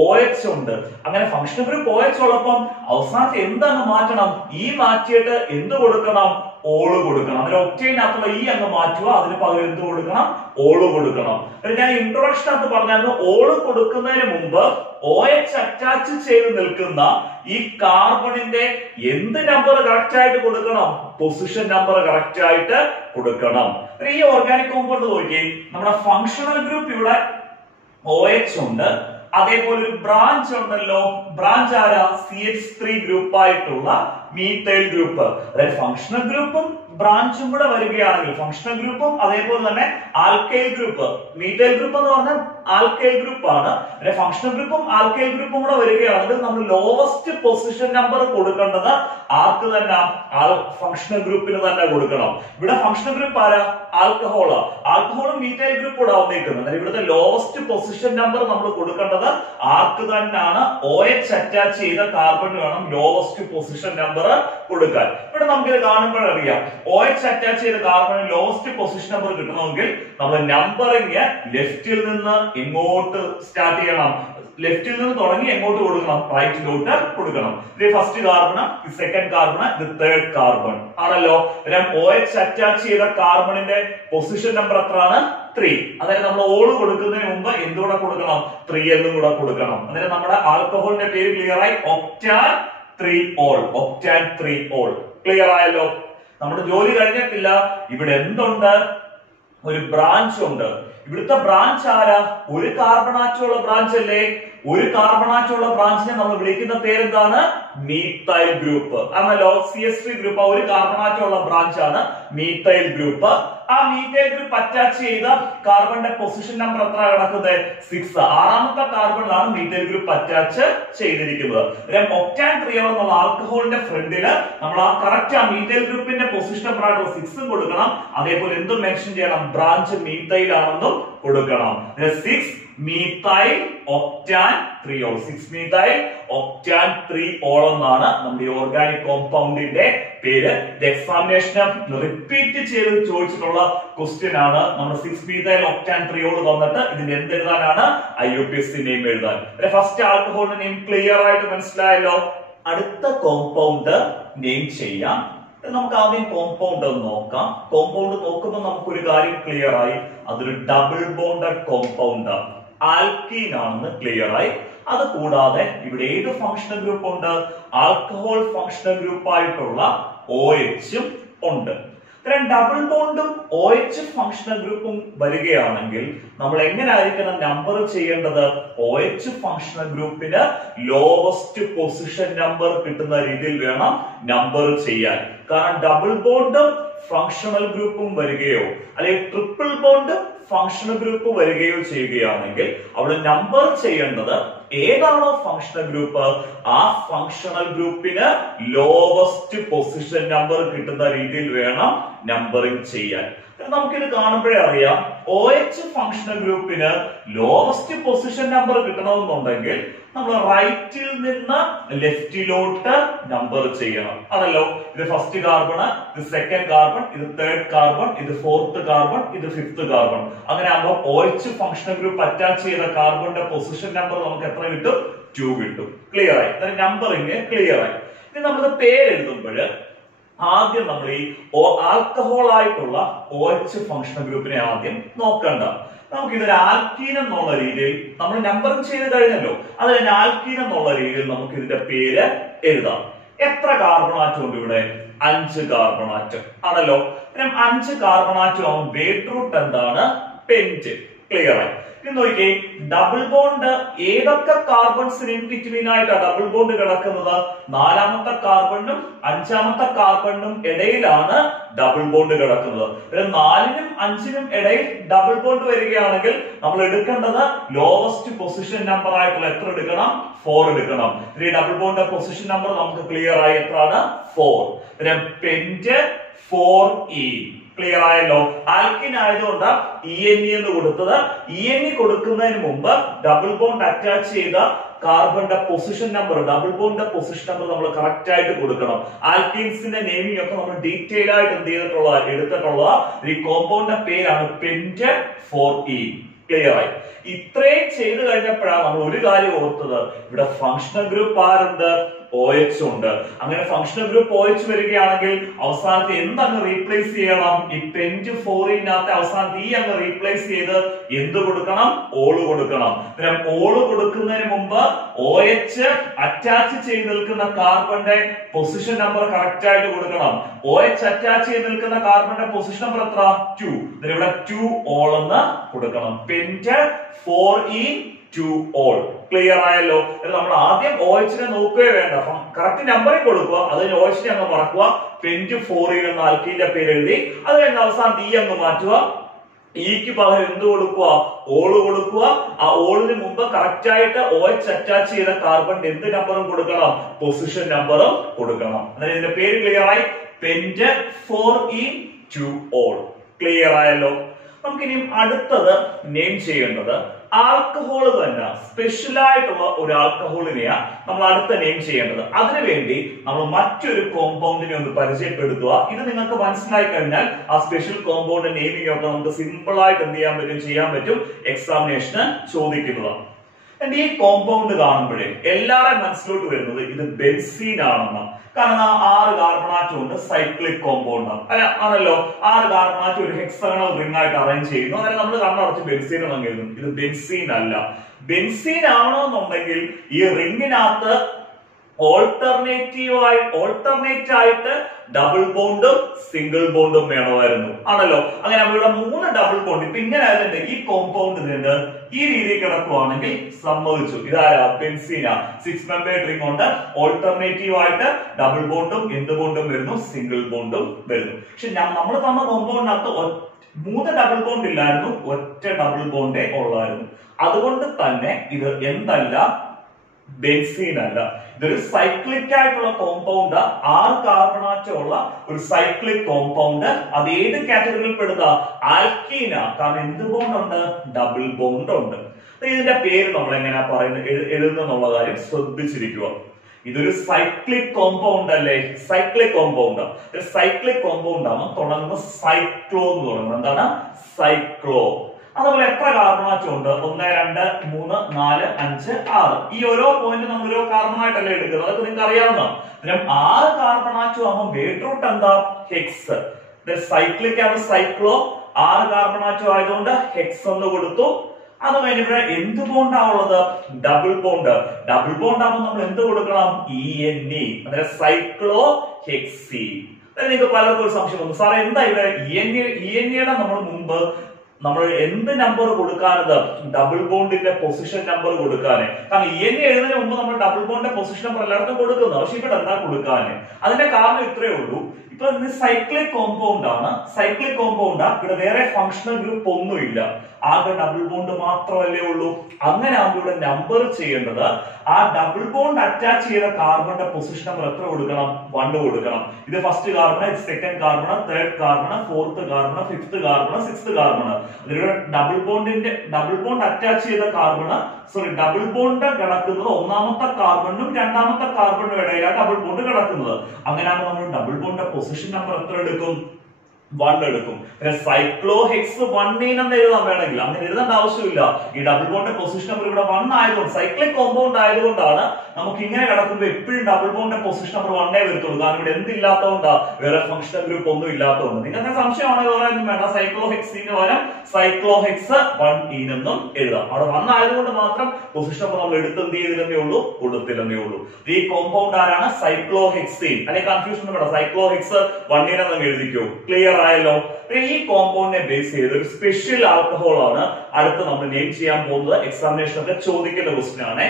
OH ഉണ്ട്. അങ്ങനെ ഫംഗ്ഷണൽ ഗ്രൂപ്പ് OH ഉള്ളപ്പം അവസാനത്തെ എന്താണ് മാറ്റണം? ഈ മാറ്റിയിട്ട് എന്ത് കൊടുക്കണം? ഓള് കൊടുക്കണം. അങ്ങനെ ഒക്റ്റെയിനകത്തുള്ള ഈ അങ്ങ് മാറ്റുക, അതിന് പകരം എന്ത് കൊടുക്കണം? ഓള് കൊടുക്കണം. ഞാൻ ഇൻട്രൊഡക്ഷൻ അകത്ത് പറഞ്ഞായിരുന്നു, ഓള് കൊടുക്കുന്നതിന് മുമ്പ് OH അറ്റാച്ച് ചെയ്ത് നിൽക്കുന്ന ഈ കാർബണിന്റെ എന്ത് നമ്പർ കറക്റ്റ് ആയിട്ട് കൊടുക്കണം? പൊസിഷൻ നമ്പർ കറക്റ്റ് ആയിട്ട് കൊടുക്കണം. ഈ ഓർഗാനിക് കോമ്പൗണ്ട് നോക്കി, നമ്മുടെ ഫംഗ്ഷണൽ ഗ്രൂപ്പ് ഇവിടെ OH ഉണ്ട്. അതേപോലെ ഒരു ബ്രാഞ്ച് ഉണ്ടല്ലോ, ബ്രാഞ്ച് ആരാ? CH3 ഗ്രൂപ്പ് ആയിട്ടുള്ള മീത്തൈൽ ഗ്രൂപ്പ്. അതായത് ഫംഗ്ഷണൽ ഗ്രൂപ്പും ബ്രാഞ്ചും കൂടെ വരികയാണെങ്കിൽ ഫംഗ്ഷണൽ ഗ്രൂപ്പും അതേപോലെ തന്നെ ആൽക്കൈൽ ഗ്രൂപ്പ്, മീത്തൈൽ ഗ്രൂപ്പ് എന്ന് പറഞ്ഞാൽ ആൽക്കൈൽ ഗ്രൂപ്പ് ആണ്. ഫംഗ്ഷണൽ ഗ്രൂപ്പും ആൽക്കൈൽ ഗ്രൂപ്പും കൂടെ വരികയാണെങ്കിൽ നമ്മൾ ലോവസ്റ്റ് പൊസിഷൻ നമ്പർ കൊടുക്കേണ്ടത് ആർക്ക് തന്നെ? ഫംഗ്ഷണൽ ഗ്രൂപ്പിന് തന്നെ കൊടുക്കണം. ഇവിടെ ഫംഗ്ഷണൽ ഗ്രൂപ്പ് ആരാ? ആൽക്കഹോളാ. ആൽക്കഹോളും മീത്തൈൽ ഗ്രൂപ്പ് കൂടെ വന്നേക്കുന്നത്. ഇവിടുത്തെ ലോവസ്റ്റ് പൊസിഷൻ നമ്പർ നമ്മൾ കൊടുക്കേണ്ടത് ആർക്ക് തന്നെയാണ്? OH അറ്റാച്ച് ചെയ്ത കാർബൺ വേണം ലോവസ്റ്റ് പൊസിഷൻ നമ്പർ കൊടുക്കാൻ. ഇവിടെ നമുക്കിത് കാണുമ്പോഴറിയാം, OH അറ്റാച്ച് ചെയ്ത കാർബണിന് ലോവസ്റ്റ് പൊസിഷൻ നമ്പർ കിട്ടണമെങ്കിൽ നമ്മൾ നമ്പറിങ് ലെഫ്റ്റിൽ നിന്ന് ഇങ്ങോട്ട് സ്റ്റാർട്ട് ചെയ്യണം. ലെഫ്റ്റിൽ നിന്ന് തുടങ്ങി എങ്ങോട്ട് കൊടുക്കണം? റൈറ്റിലോട്ട് കൊടുക്കണം. ഇത് ഫസ്റ്റ് കാർബൺ, സെക്കൻഡ് കാർബൺ, ഇത് തേർഡ് കാർബൺ ആണല്ലോ. OH അറ്റാച്ച് ചെയ്ത കാർബണിന്റെ പൊസിഷൻ നമ്പർ എത്രയാണ്? 3. അതായത് നമ്മൾ ഓള് കൊടുക്കുന്നതിന് മുമ്പ് എന്തുകൂടെ കൊടുക്കണം? 3 എന്നും കൂടെ കൊടുക്കണം. അതായത് നമ്മുടെ ആൽക്കഹോളിന്റെ പേര് ക്ലിയർ ആയി, ഒക്ടാൻ 3-ol. ഒക്ടാൻ 3-ol. ക്ലിയർ ആയല്ലോ? നമ്മുടെ ജോലി കഴിഞ്ഞിട്ടില്ല. ഇവിടെ എന്തുണ്ട്? ഒരു ബ്രാഞ്ച് ഉണ്ട്. ഇവിടുത്തെ ബ്രാഞ്ച് ആരാ? ഒരു കാർബണാറ്റമുള്ള ബ്രാഞ്ച് അല്ലേ? ഒരു കാർബണാറ്റമുള്ള ബ്രാഞ്ചിനെ നമ്മൾ വിളിക്കുന്ന പേരെന്താണ്? മീത്തൈൽ ഗ്രൂപ്പ് ആണല്ലോ. CH3 ഗ്രൂപ്പ് ഒരു കാർബണാറ്റമുള്ള ബ്രാഞ്ച് ആണ് മീത്തൈൽ ഗ്രൂപ്പ്. ആ മീത്തൈൽ ഗ്രൂപ്പ് അറ്റാച്ച് ചെയ്ത കാർബണിന്റെ പൊസിഷൻ നമ്പർ എത്ര കിടക്കുന്നത്? 6. 6ാമത്തെ കാർബണിലാണ് മീത്തൈൽ ഗ്രൂപ്പ് അറ്റാച്ച് ചെയ്തിരിക്കുന്നത്. ഒക്ടാൻ 3-ol എന്നുള്ള ആൽക്കഹോളിന്റെ ഫ്രണ്ടില് നമ്മൾ ആ കറക്റ്റ് ആ മീത്തൈൽ ഗ്രൂപ്പിന്റെ പൊസിഷൻ നമ്പർ ആയിട്ടുള്ള 6 കൊടുക്കണം. അതേപോലെ എന്തും മെൻഷൻ ചെയ്യണം? ബ്രാഞ്ച് മീത്തൈൽ ആണെന്നും നമ്പറും കൊടുക്കണം. 6 methyl octan 3ol 6 methyl octan 3ol എന്നാണ് നമ്മുടെ ഓർഗാനിക് കോമ്പൗണ്ടിന്റെ പേര്. എക്സാമിനേഷൻ റിപ്പീറ്റ് ചെയ്ത് ചോദിച്ചിട്ടുള്ള ക്വസ്റ്റ്യൻ ആണ്. നമ്മുടെ 6 methyl octan 3ol തന്നിട്ട് ഇതിന്റെ എന്തെഴുതാനാണ്? IUPAC നെയിം എഴുതാൻ. ഫസ്റ്റ് ആൽക്കഹോളിന്റെ നെയിം ക്ലിയർ ആയിട്ട് മനസ്സിലായല്ലോ. അടുത്ത കോമ്പൗണ്ട് നെയിം ചെയ്യാം. നമുക്ക് ആദ്യം കോമ്പൗണ്ട് ഒന്ന് നോക്കാം. കോമ്പൗണ്ട് നോക്കുമ്പോൾ നമുക്കൊരു കാര്യം ക്ലിയർ ആയി, അതൊരു ഡബിൾ ബോണ്ടഡ് കോമ്പൗണ്ട് ആണ്, ആൽക്കീൻ ആണെന്ന് ക്ലിയർ ആയി. അത് കൂടാതെ ഇവിടെ ഏത് ഫങ്ഷണൽ ഗ്രൂപ്പ് ഉണ്ട്? ആൽക്കഹോൾ ഫങ്ഷണൽ ഗ്രൂപ്പ് ആയിട്ടുള്ള OH ഉണ്ട്. ഡബിൾ ബോണ്ടും OH ഫങ്ഷണൽ ഗ്രൂപ്പും വരികയാണെങ്കിൽ നമ്മൾ എങ്ങനെയായിരിക്കണം നമ്പർ ചെയ്യേണ്ടത്? OH ഫങ്ഷണൽ ഗ്രൂപ്പിന് ലോവസ്റ്റ് പൊസിഷൻ നമ്പർ കിട്ടുന്ന രീതിയിൽ വേണം നമ്പർ ചെയ്യാൻ. കാരണം ഡബിൾ ബോണ്ടും ഫങ്ഷണൽ ഗ്രൂപ്പും വരികയോ അല്ലെങ്കിൽ ട്രിപ്പിൾ ബോണ്ടും ഫങ്ഷണൽ ഗ്രൂപ്പ് വരികയോ ചെയ്യുകയാണെങ്കിൽ അവിടെ നമ്പർ ചെയ്യേണ്ടത് ഏതാണോ ഫങ്ഷണൽ ഗ്രൂപ്പ് ആ ഫങ്ഷണൽ ഗ്രൂപ്പിന് ലോവസ്റ്റ് പൊസിഷൻ നമ്പർ കിട്ടുന്ന രീതിയിൽ വേണം നമ്പറിംഗ് ചെയ്യാൻ. നമുക്കിത് കാണുമ്പോഴേ അറിയാം, OH ഫങ്ഷണൽ ഗ്രൂപ്പിന് ലോവസ്റ്റ് പൊസിഷൻ നമ്പർ കിട്ടണമെന്നുണ്ടെങ്കിൽ നമ്മൾ റൈറ്റിൽ നിന്ന് ലെഫ്റ്റിലോട്ട് നമ്പർ ചെയ്യണം. ആണല്ലോ, ഇത് ഫസ്റ്റ് കാർബൺ, ഇത് സെക്കൻഡ് കാർബൺ, ഇത് തേർഡ് കാർബൺ, ഇത് ഫോർത്ത് കാർബൺ, ഇത് ഫിഫ്ത് കാർബൺ. അങ്ങനെ ആകുമ്പോൾ OH ഫങ്ഷണൽ ഗ്രൂപ്പ് അറ്റാച്ച് ചെയ്ത കാർബണിന്റെ പൊസിഷൻ നമ്പർ നമുക്ക് എത്ര കിട്ടും? 2 കിട്ടും. ക്ലിയർ ആയി? നമ്പറിങ് ക്ലിയർ ആയി. ഇനി നമ്മൾ പേര് എഴുതുമ്പോൾ ആദ്യം നമ്മൾ ഈ ആൽക്കഹോൾ ആയിട്ടുള്ള OH ഫങ്ഷണൽ ഗ്രൂപ്പിനെ ആദ്യം നോക്കണ്ട. നമുക്ക് ഇതൊരു ആൽക്കീൻ എന്നുള്ള രീതിയിൽ നമ്മൾ നമ്പറിംഗ് ചെയ്ത് കഴിഞ്ഞല്ലോ. അതിന് ആൽക്കീൻ എന്നുള്ള രീതിയിൽ നമുക്ക് ഇതിന്റെ പേര് എഴുതാം. എത്ര കാർബൺ ആറ്റം ഉണ്ട് ഇവിടെ? 5 കാർബൺ ആറ്റം ആണല്ലോ. 5 കാർബൺ ആറ്റം ആവും. വേഡ് റൂട്ട് എന്താണ്? പെന്റ്. ക്ലിയർ ആയി? നോക്കിയേ, ഡബിൾ ബോണ്ട് ഏതൊക്കെ കാർബൺസിന് ഇൻ ബിറ്റ്വീൻ ആയിട്ടാണ് ഡബിൾ ബോണ്ട് കിടക്കുന്നത്? 4ാമത്തെ കാർബണിനും 5ാമത്തെ കാർബണിനും ഇടയിലാണ് ഡബിൾ ബോണ്ട് കിടക്കുന്നത്. 4നും 5നും ഇടയിൽ ഡബിൾ ബോണ്ട് വരികയാണെങ്കിൽ നമ്മൾ എടുക്കേണ്ടത് ലോവസ്റ്റ് പൊസിഷൻ നമ്പർ ആയിട്ടുള്ള എത്ര എടുക്കണം? 4 എടുക്കണം. ഈ ഡബിൾ ബോണ്ട് പൊസിഷൻ നമ്പർ നമുക്ക് ക്ലിയർ ആയി എത്രയാണ്? 4. Pent 4E. ക്ലിയർ ആയല്ലോ? ആൽക്കിൻ ആയതുകൊണ്ട് ENE എന്ന് കൊടുത്തത്. ENE കൊടുക്കുന്നതിന് മുമ്പ് ഡബിൾ ബോണ്ട് അറ്റാച്ച് ചെയ്ത കാർബണിന്റെ പൊസിഷൻ നമ്പർ, ഡബിൾ ബോണ്ടിന്റെ പൊസിഷൻ നമ്പർ നമ്മൾ കറക്റ്റ് ആയിട്ട് കൊടുക്കണം. ആൽക്കീൻസിന്റെ നെയിമിംഗ് ഒക്കെ നമ്മൾ ഡീറ്റെയിൽ ആയിട്ട് എന്ത് ചെയ്തിട്ടുള്ള എടുത്തിട്ടുള്ള ഈ കോമ്പൗണ്ടിന്റെ പേരാണ് പെന്റ് 4E. ക്ലിയർ ആയി? ഇത്രയും ചെയ്തു കഴിഞ്ഞപ്പോഴാണ് നമ്മൾ ഒരു കാര്യം ഓർത്തത്, ഇവിടെ ഫങ്ഷണൽ ഗ്രൂപ്പ് ആരുണ്ട്? OH ഉണ്ട്. അങ്ങനെ ഫങ്ഷണൽ ഗ്രൂപ്പ് OH വരികയാണെങ്കിൽ അവസാനത്തെ എന്തങ്ങ് റീപ്ലേസ് ചെയ്യണം? ഈ പെന്റ് 4നകത്തെ അവസാനത്തെ ഈ അങ്ങ് റീപ്ലേസ് ചെയ്ത് എന്ത് കൊടുക്കണം? ഓള് കൊടുക്കണം. ഓള് കൊടുക്കുന്നതിന് മുമ്പ് OH അറ്റാച്ച് ചെയ്ത് നിൽക്കുന്ന കാർബണിന്റെ പൊസിഷൻ നമ്പർ കറക്റ്റ് ആയിട്ട് കൊടുക്കണം. OH അറ്റാച്ച് ചെയ്ത് നിൽക്കുന്ന കാർബണിന്റെ പൊസിഷൻ നമ്പർ എത്ര? 2. ഇവിടെ 2 ഓൾ എന്ന് കൊടുക്കണം. Pent 4E 2 all. ക്ലിയർ ആയല്ലോ? നമ്മൾ ആദ്യം OH നോക്കുകയോ വേണ്ട, കറക്റ്റ് നമ്പറിൽ കൊടുക്കുക, അതിന് OH അങ്ങ് മറക്കുക, പെന്റ് 4E എന്ന ആൽക്കീന്റെ പേര് എഴുതി, അത് കഴിഞ്ഞ് അവസാനം E അങ്ങ് മാറ്റുക. ഈക്ക് പകരം എന്ത് കൊടുക്കുക? ഓള് കൊടുക്കുക. ആ ഓളിന് മുമ്പ് കറക്റ്റ് ആയിട്ട് OH അറ്റാച്ച് ചെയ്ത കാർബണിന്റെ എന്ത് നമ്പറും കൊടുക്കണം? പൊസിഷൻ നമ്പറും കൊടുക്കണം. അതായത് ഇതിന്റെ പേര് ക്ലിയർ ആയി? Pent 4E 2 all. ക്ലിയർ ആയല്ലോ? നമുക്കിനി അടുത്തത് നെയിം ചെയ്യേണ്ടത് ആൽക്കഹോൾ തന്നെ, സ്പെഷ്യൽ ആയിട്ടുള്ള ഒരു ആൽക്കഹോളിനെയാ നമ്മൾ അടുത്ത നെയിം ചെയ്യേണ്ടത്. അതിനുവേണ്ടി നമ്മൾ മറ്റൊരു കോമ്പൗണ്ടിനെ ഒന്ന് പരിചയപ്പെടുത്തുക. ഇത് നിങ്ങൾക്ക് മനസ്സിലായി കഴിഞ്ഞാൽ ആ സ്പെഷ്യൽ കോമ്പൗണ്ട് നെയിമിംഗ് ഒക്കെ നമുക്ക് സിമ്പിൾ ആയിട്ട് എന്ത് ചെയ്യാൻ പറ്റും, എക്സാമിനേഷന് ചോദിക്കുന്നതാണ്. എന്റെ ഈ കോമ്പൗണ്ട് കാണുമ്പോഴേ എല്ലാവരും മനസ്സിലോട്ട് വരുന്നത് ഇത് ബെൻസീൻ ആണെന്ന്. കാരണം 6 കാർബൺ ആറ്റം ഉണ്ട്, സൈക്ലിക് കോമ്പൗണ്ട് ആണല്ലോ. 6 കാർബൺ ആറ്റം ഒരു ഹെക്സഗണൽ റിംഗ് ആയിട്ട് അറേഞ്ച് ചെയ്യുന്നു. അതായത് നമ്മൾ കണ്ണടച്ച് ബെൻസീൻ എന്ന് എഴുതും. ഇത് ബെൻസീൻ അല്ല. ബെൻസീൻ ആണോന്നുണ്ടെങ്കിൽ ഈ റിംഗിനകത്ത് ഓൾട്ടർനേറ്റ് ആയിട്ട് ഡബിൾ ബോണ്ടും സിംഗിൾ ബോണ്ടും വേണമായിരുന്നു. ആണല്ലോ. അങ്ങനെ നമ്മളിവിടെ 3 ഡബിൾ ബോണ്ട് ഇപ്പൊ ഇങ്ങനെ ആയതുണ്ട്. ഈ കോമ്പൗണ്ട് നിന്ന് ഈ രീതിയിൽ കിടക്കുവാണെങ്കിൽ സമ്മതിച്ചു, ഇതാരാ? ബെൻസീന. 6 മെമ്പേർഡ് റിംഗ് ഉണ്ട്. ഓൾട്ടർനേറ്റീവ് ആയിട്ട് ഡബിൾ ബോണ്ടും എന്ത് ബോണ്ടും വരുന്നു? സിംഗിൾ ബോണ്ടും വരുന്നു. പക്ഷെ നമ്മൾ തന്ന കോമ്പൗണ്ടിനകത്ത് 3 ഡബിൾ ബോണ്ട് ഇല്ലായിരുന്നു, ഒറ്റ ഡബിൾ ബോണ്ടേ ഉള്ളായിരുന്നു. അതുകൊണ്ട് തന്നെ ഇത് എന്തല്ല? ബെൻസീൻ അല്ല. ഇതൊരു സൈക്ലിക് ആയിട്ടുള്ള കോമ്പൗണ്ട്, 6 കാർബൺ ആറ്റം ഉള്ള ഒരു സൈക്ലിക് കോമ്പൗണ്ട്. അത് ഏത് കാറ്റഗറിയിൽ പെടുക? ആൽക്കീന. കാരണം എന്ത് ബോണ്ട് ഉണ്ട്? ഡബിൾ ബോണ്ട് ഉണ്ട്. ഇതിന്റെ പേര് നമ്മൾ എങ്ങനെയാ പറയുന്നത് എഴുതുന്നുള്ള കാര്യം ശ്രദ്ധിച്ചിരിക്കുക. ഇതൊരു സൈക്ലിക് കോമ്പൗണ്ട് അല്ലേ? Cyclic compound. ഒരു സൈക്ലിക് കോമ്പൗണ്ട് ആണ് തുടങ്ങുന്ന സൈക്ലോ എന്ന് പറയുന്നത്. എന്താണ്? സൈക്ലോ. അതുപോലെ എത്ര കാർബൺ ആറ്റം ഉണ്ട്? 1 2 3 4 5 6. ഈ ഓരോ പോയിന്റ് നമ്മൾ ഓരോ കാർബൺ ആയിട്ടല്ലേ എടുക്കുന്നത്, അതൊക്കെ നിങ്ങൾക്ക് അറിയാവുന്ന. 6 കാർബൺ ആറ്റം ആകുമ്പോൾ ബേസ് റൂട്ട് എന്താ? ഹെക്സ്. സൈക്ലിക് ആണ് സൈക്ലോ, 6 കാർബൺ ആറ്റം ആയതുകൊണ്ട് ഹെക്സ് എന്ന് കൊടുത്തു. അത് കഴിഞ്ഞിട്ട് എന്ത് ബോണ്ടാ ഉള്ളത്? Double bond. ഡബിൾ ബോണ്ട് ആകുമ്പോൾ നമ്മൾ എന്ത് കൊടുക്കണം? ENE. അതായത് സൈക്ലോ ഹെക്സി. നിങ്ങൾക്ക് പലർക്കും ഒരു സംശയം വന്നു, സാറേ എന്താ ഇവിടെ ENEയുടെ നമ്മൾ എന്ത് നമ്പർ കൊടുക്കാനത്? ഡബിൾ ബോണ്ടിന്റെ പൊസിഷൻ നമ്പർ കൊടുക്കാന്. കാരണം ENE എഴുതുന്നതിന് മുമ്പ് നമ്മൾ ഡബിൾ ബോണ്ടിന്റെ പൊസിഷൻ നമ്പർ എല്ലായിടത്തും കൊടുക്കുന്നത്. പക്ഷെ ഇവിടെ എന്താ കൊടുക്കാന്? അതിന്റെ കാരണം ഇത്രയേ ഉള്ളൂ. ഇപ്പൊ ഇത് സൈക്ലിക് കോമ്പൗണ്ട് ആണ്. സൈക്ലിക് കോമ്പൗണ്ട് ഇവിടെ വേറെ ഫങ്ഷണൽ ഗ്രൂപ്പ് ഒന്നുമില്ല, ആകെ ഡബിൾ ബോണ്ട് മാത്രമല്ലേ ഉള്ളൂ. അങ്ങനെ ആകുമ്പോൾ ഇവിടെ നമ്പർ ചെയ്യേണ്ടത് ആ ഡബിൾ ബോണ്ട് അറ്റാച്ച് ചെയ്ത കാർബണിന്റെ പൊസിഷൻ നമ്പർ എത്ര കൊടുക്കണം? 1 കൊടുക്കണം. ഇത് ഫസ്റ്റ് കാർബൺ, ഇത് second carbon, third carbon, fourth carbon, fifth carbon, sixth carbon. അതിലൂടെ ഡബിൾ ബോണ്ട് അറ്റാച്ച് ചെയ്ത ഡബിൾ ബോണ്ട് കിടക്കുന്നത് ഒന്നാമത്തെ കാർബണിനും രണ്ടാമത്തെ കാർബണിനും ഇടയിലാണ് ഡബിൾ ബോണ്ട് കിടക്കുന്നത്. അങ്ങനെയാകുമ്പോൾ നമ്മൾ ഡബിൾ ബോണ്ടിന്റെ പൊസിഷൻ നമ്പർ എത്ര എടുക്കും? 1 എടുക്കും. സൈക്ലോ ഹെക്സ് 1 എന്ന് എഴുതാൻ വേണമെങ്കിൽ അങ്ങനെ എഴുതേണ്ട ആവശ്യമില്ല. ഈ ഡബിൾ ബോണ്ടിന്റെ പൊസിഷൻ നമ്പർ ഇവിടെ 1 ആയതുകൊണ്ട്, സൈക്ലിക് കോമ്പൗണ്ട് ആയതുകൊണ്ടാണ് നമുക്ക് ഇങ്ങനെ കിടക്കുമ്പോൾ എപ്പോഴും ഡബിൾ ബോണ്ടിന്റെ പൊസിഷൻ നമ്പർ 1 വരത്തുള്ളൂ. കാരണം ഇവിടെ എന്തില്ലാത്തതുകൊണ്ടാ? വേറെ ഫങ്ഷണൽ ഗ്രൂപ്പ് ഒന്നും ഇല്ലാത്തതുകൊണ്ട്. നിങ്ങൾക്ക് സംശയമാണെങ്കിൽ പറയാനൊന്നും വേണ്ട, സൈക്ലോ ഹെക്സിന് പകരം സൈക്ലോ ഹെക്സ് 1 എന്നും എഴുതാം. അവിടെ 1 ആയതുകൊണ്ട് മാത്രം പൊസിഷൻ നമ്പർ നമ്മൾ എടുത്തെന്ത് ചെയ്തില്ലെന്നേ ഉള്ളൂ, കൊടുത്തില്ലെന്നേ ഉള്ളൂ. ഈ കോമ്പൗണ്ട് ആരാണ്? സൈക്ലോ ഹെക്സീൻ. അല്ലെങ്കിൽ കൺഫ്യൂഷൻ വേണ്ട, സൈക്ലോ ഹെക്സ് 1 എന്ന് എഴുതിക്കോ. ക്ലിയർ ആയല്ലോ? ഈ കോമ്പൗണ്ടിനെ ബേസ് ചെയ്ത് ഒരു സ്പെഷ്യൽ ആൽക്കഹോൾ ആണ് അടുത്ത് നമ്മൾ നെയിം ചെയ്യാൻ പോകുന്നത്. എക്സാമിനേഷനൊക്കെ ചോദിക്കുന്ന ക്വസ്റ്റ്യൻ ആണ്.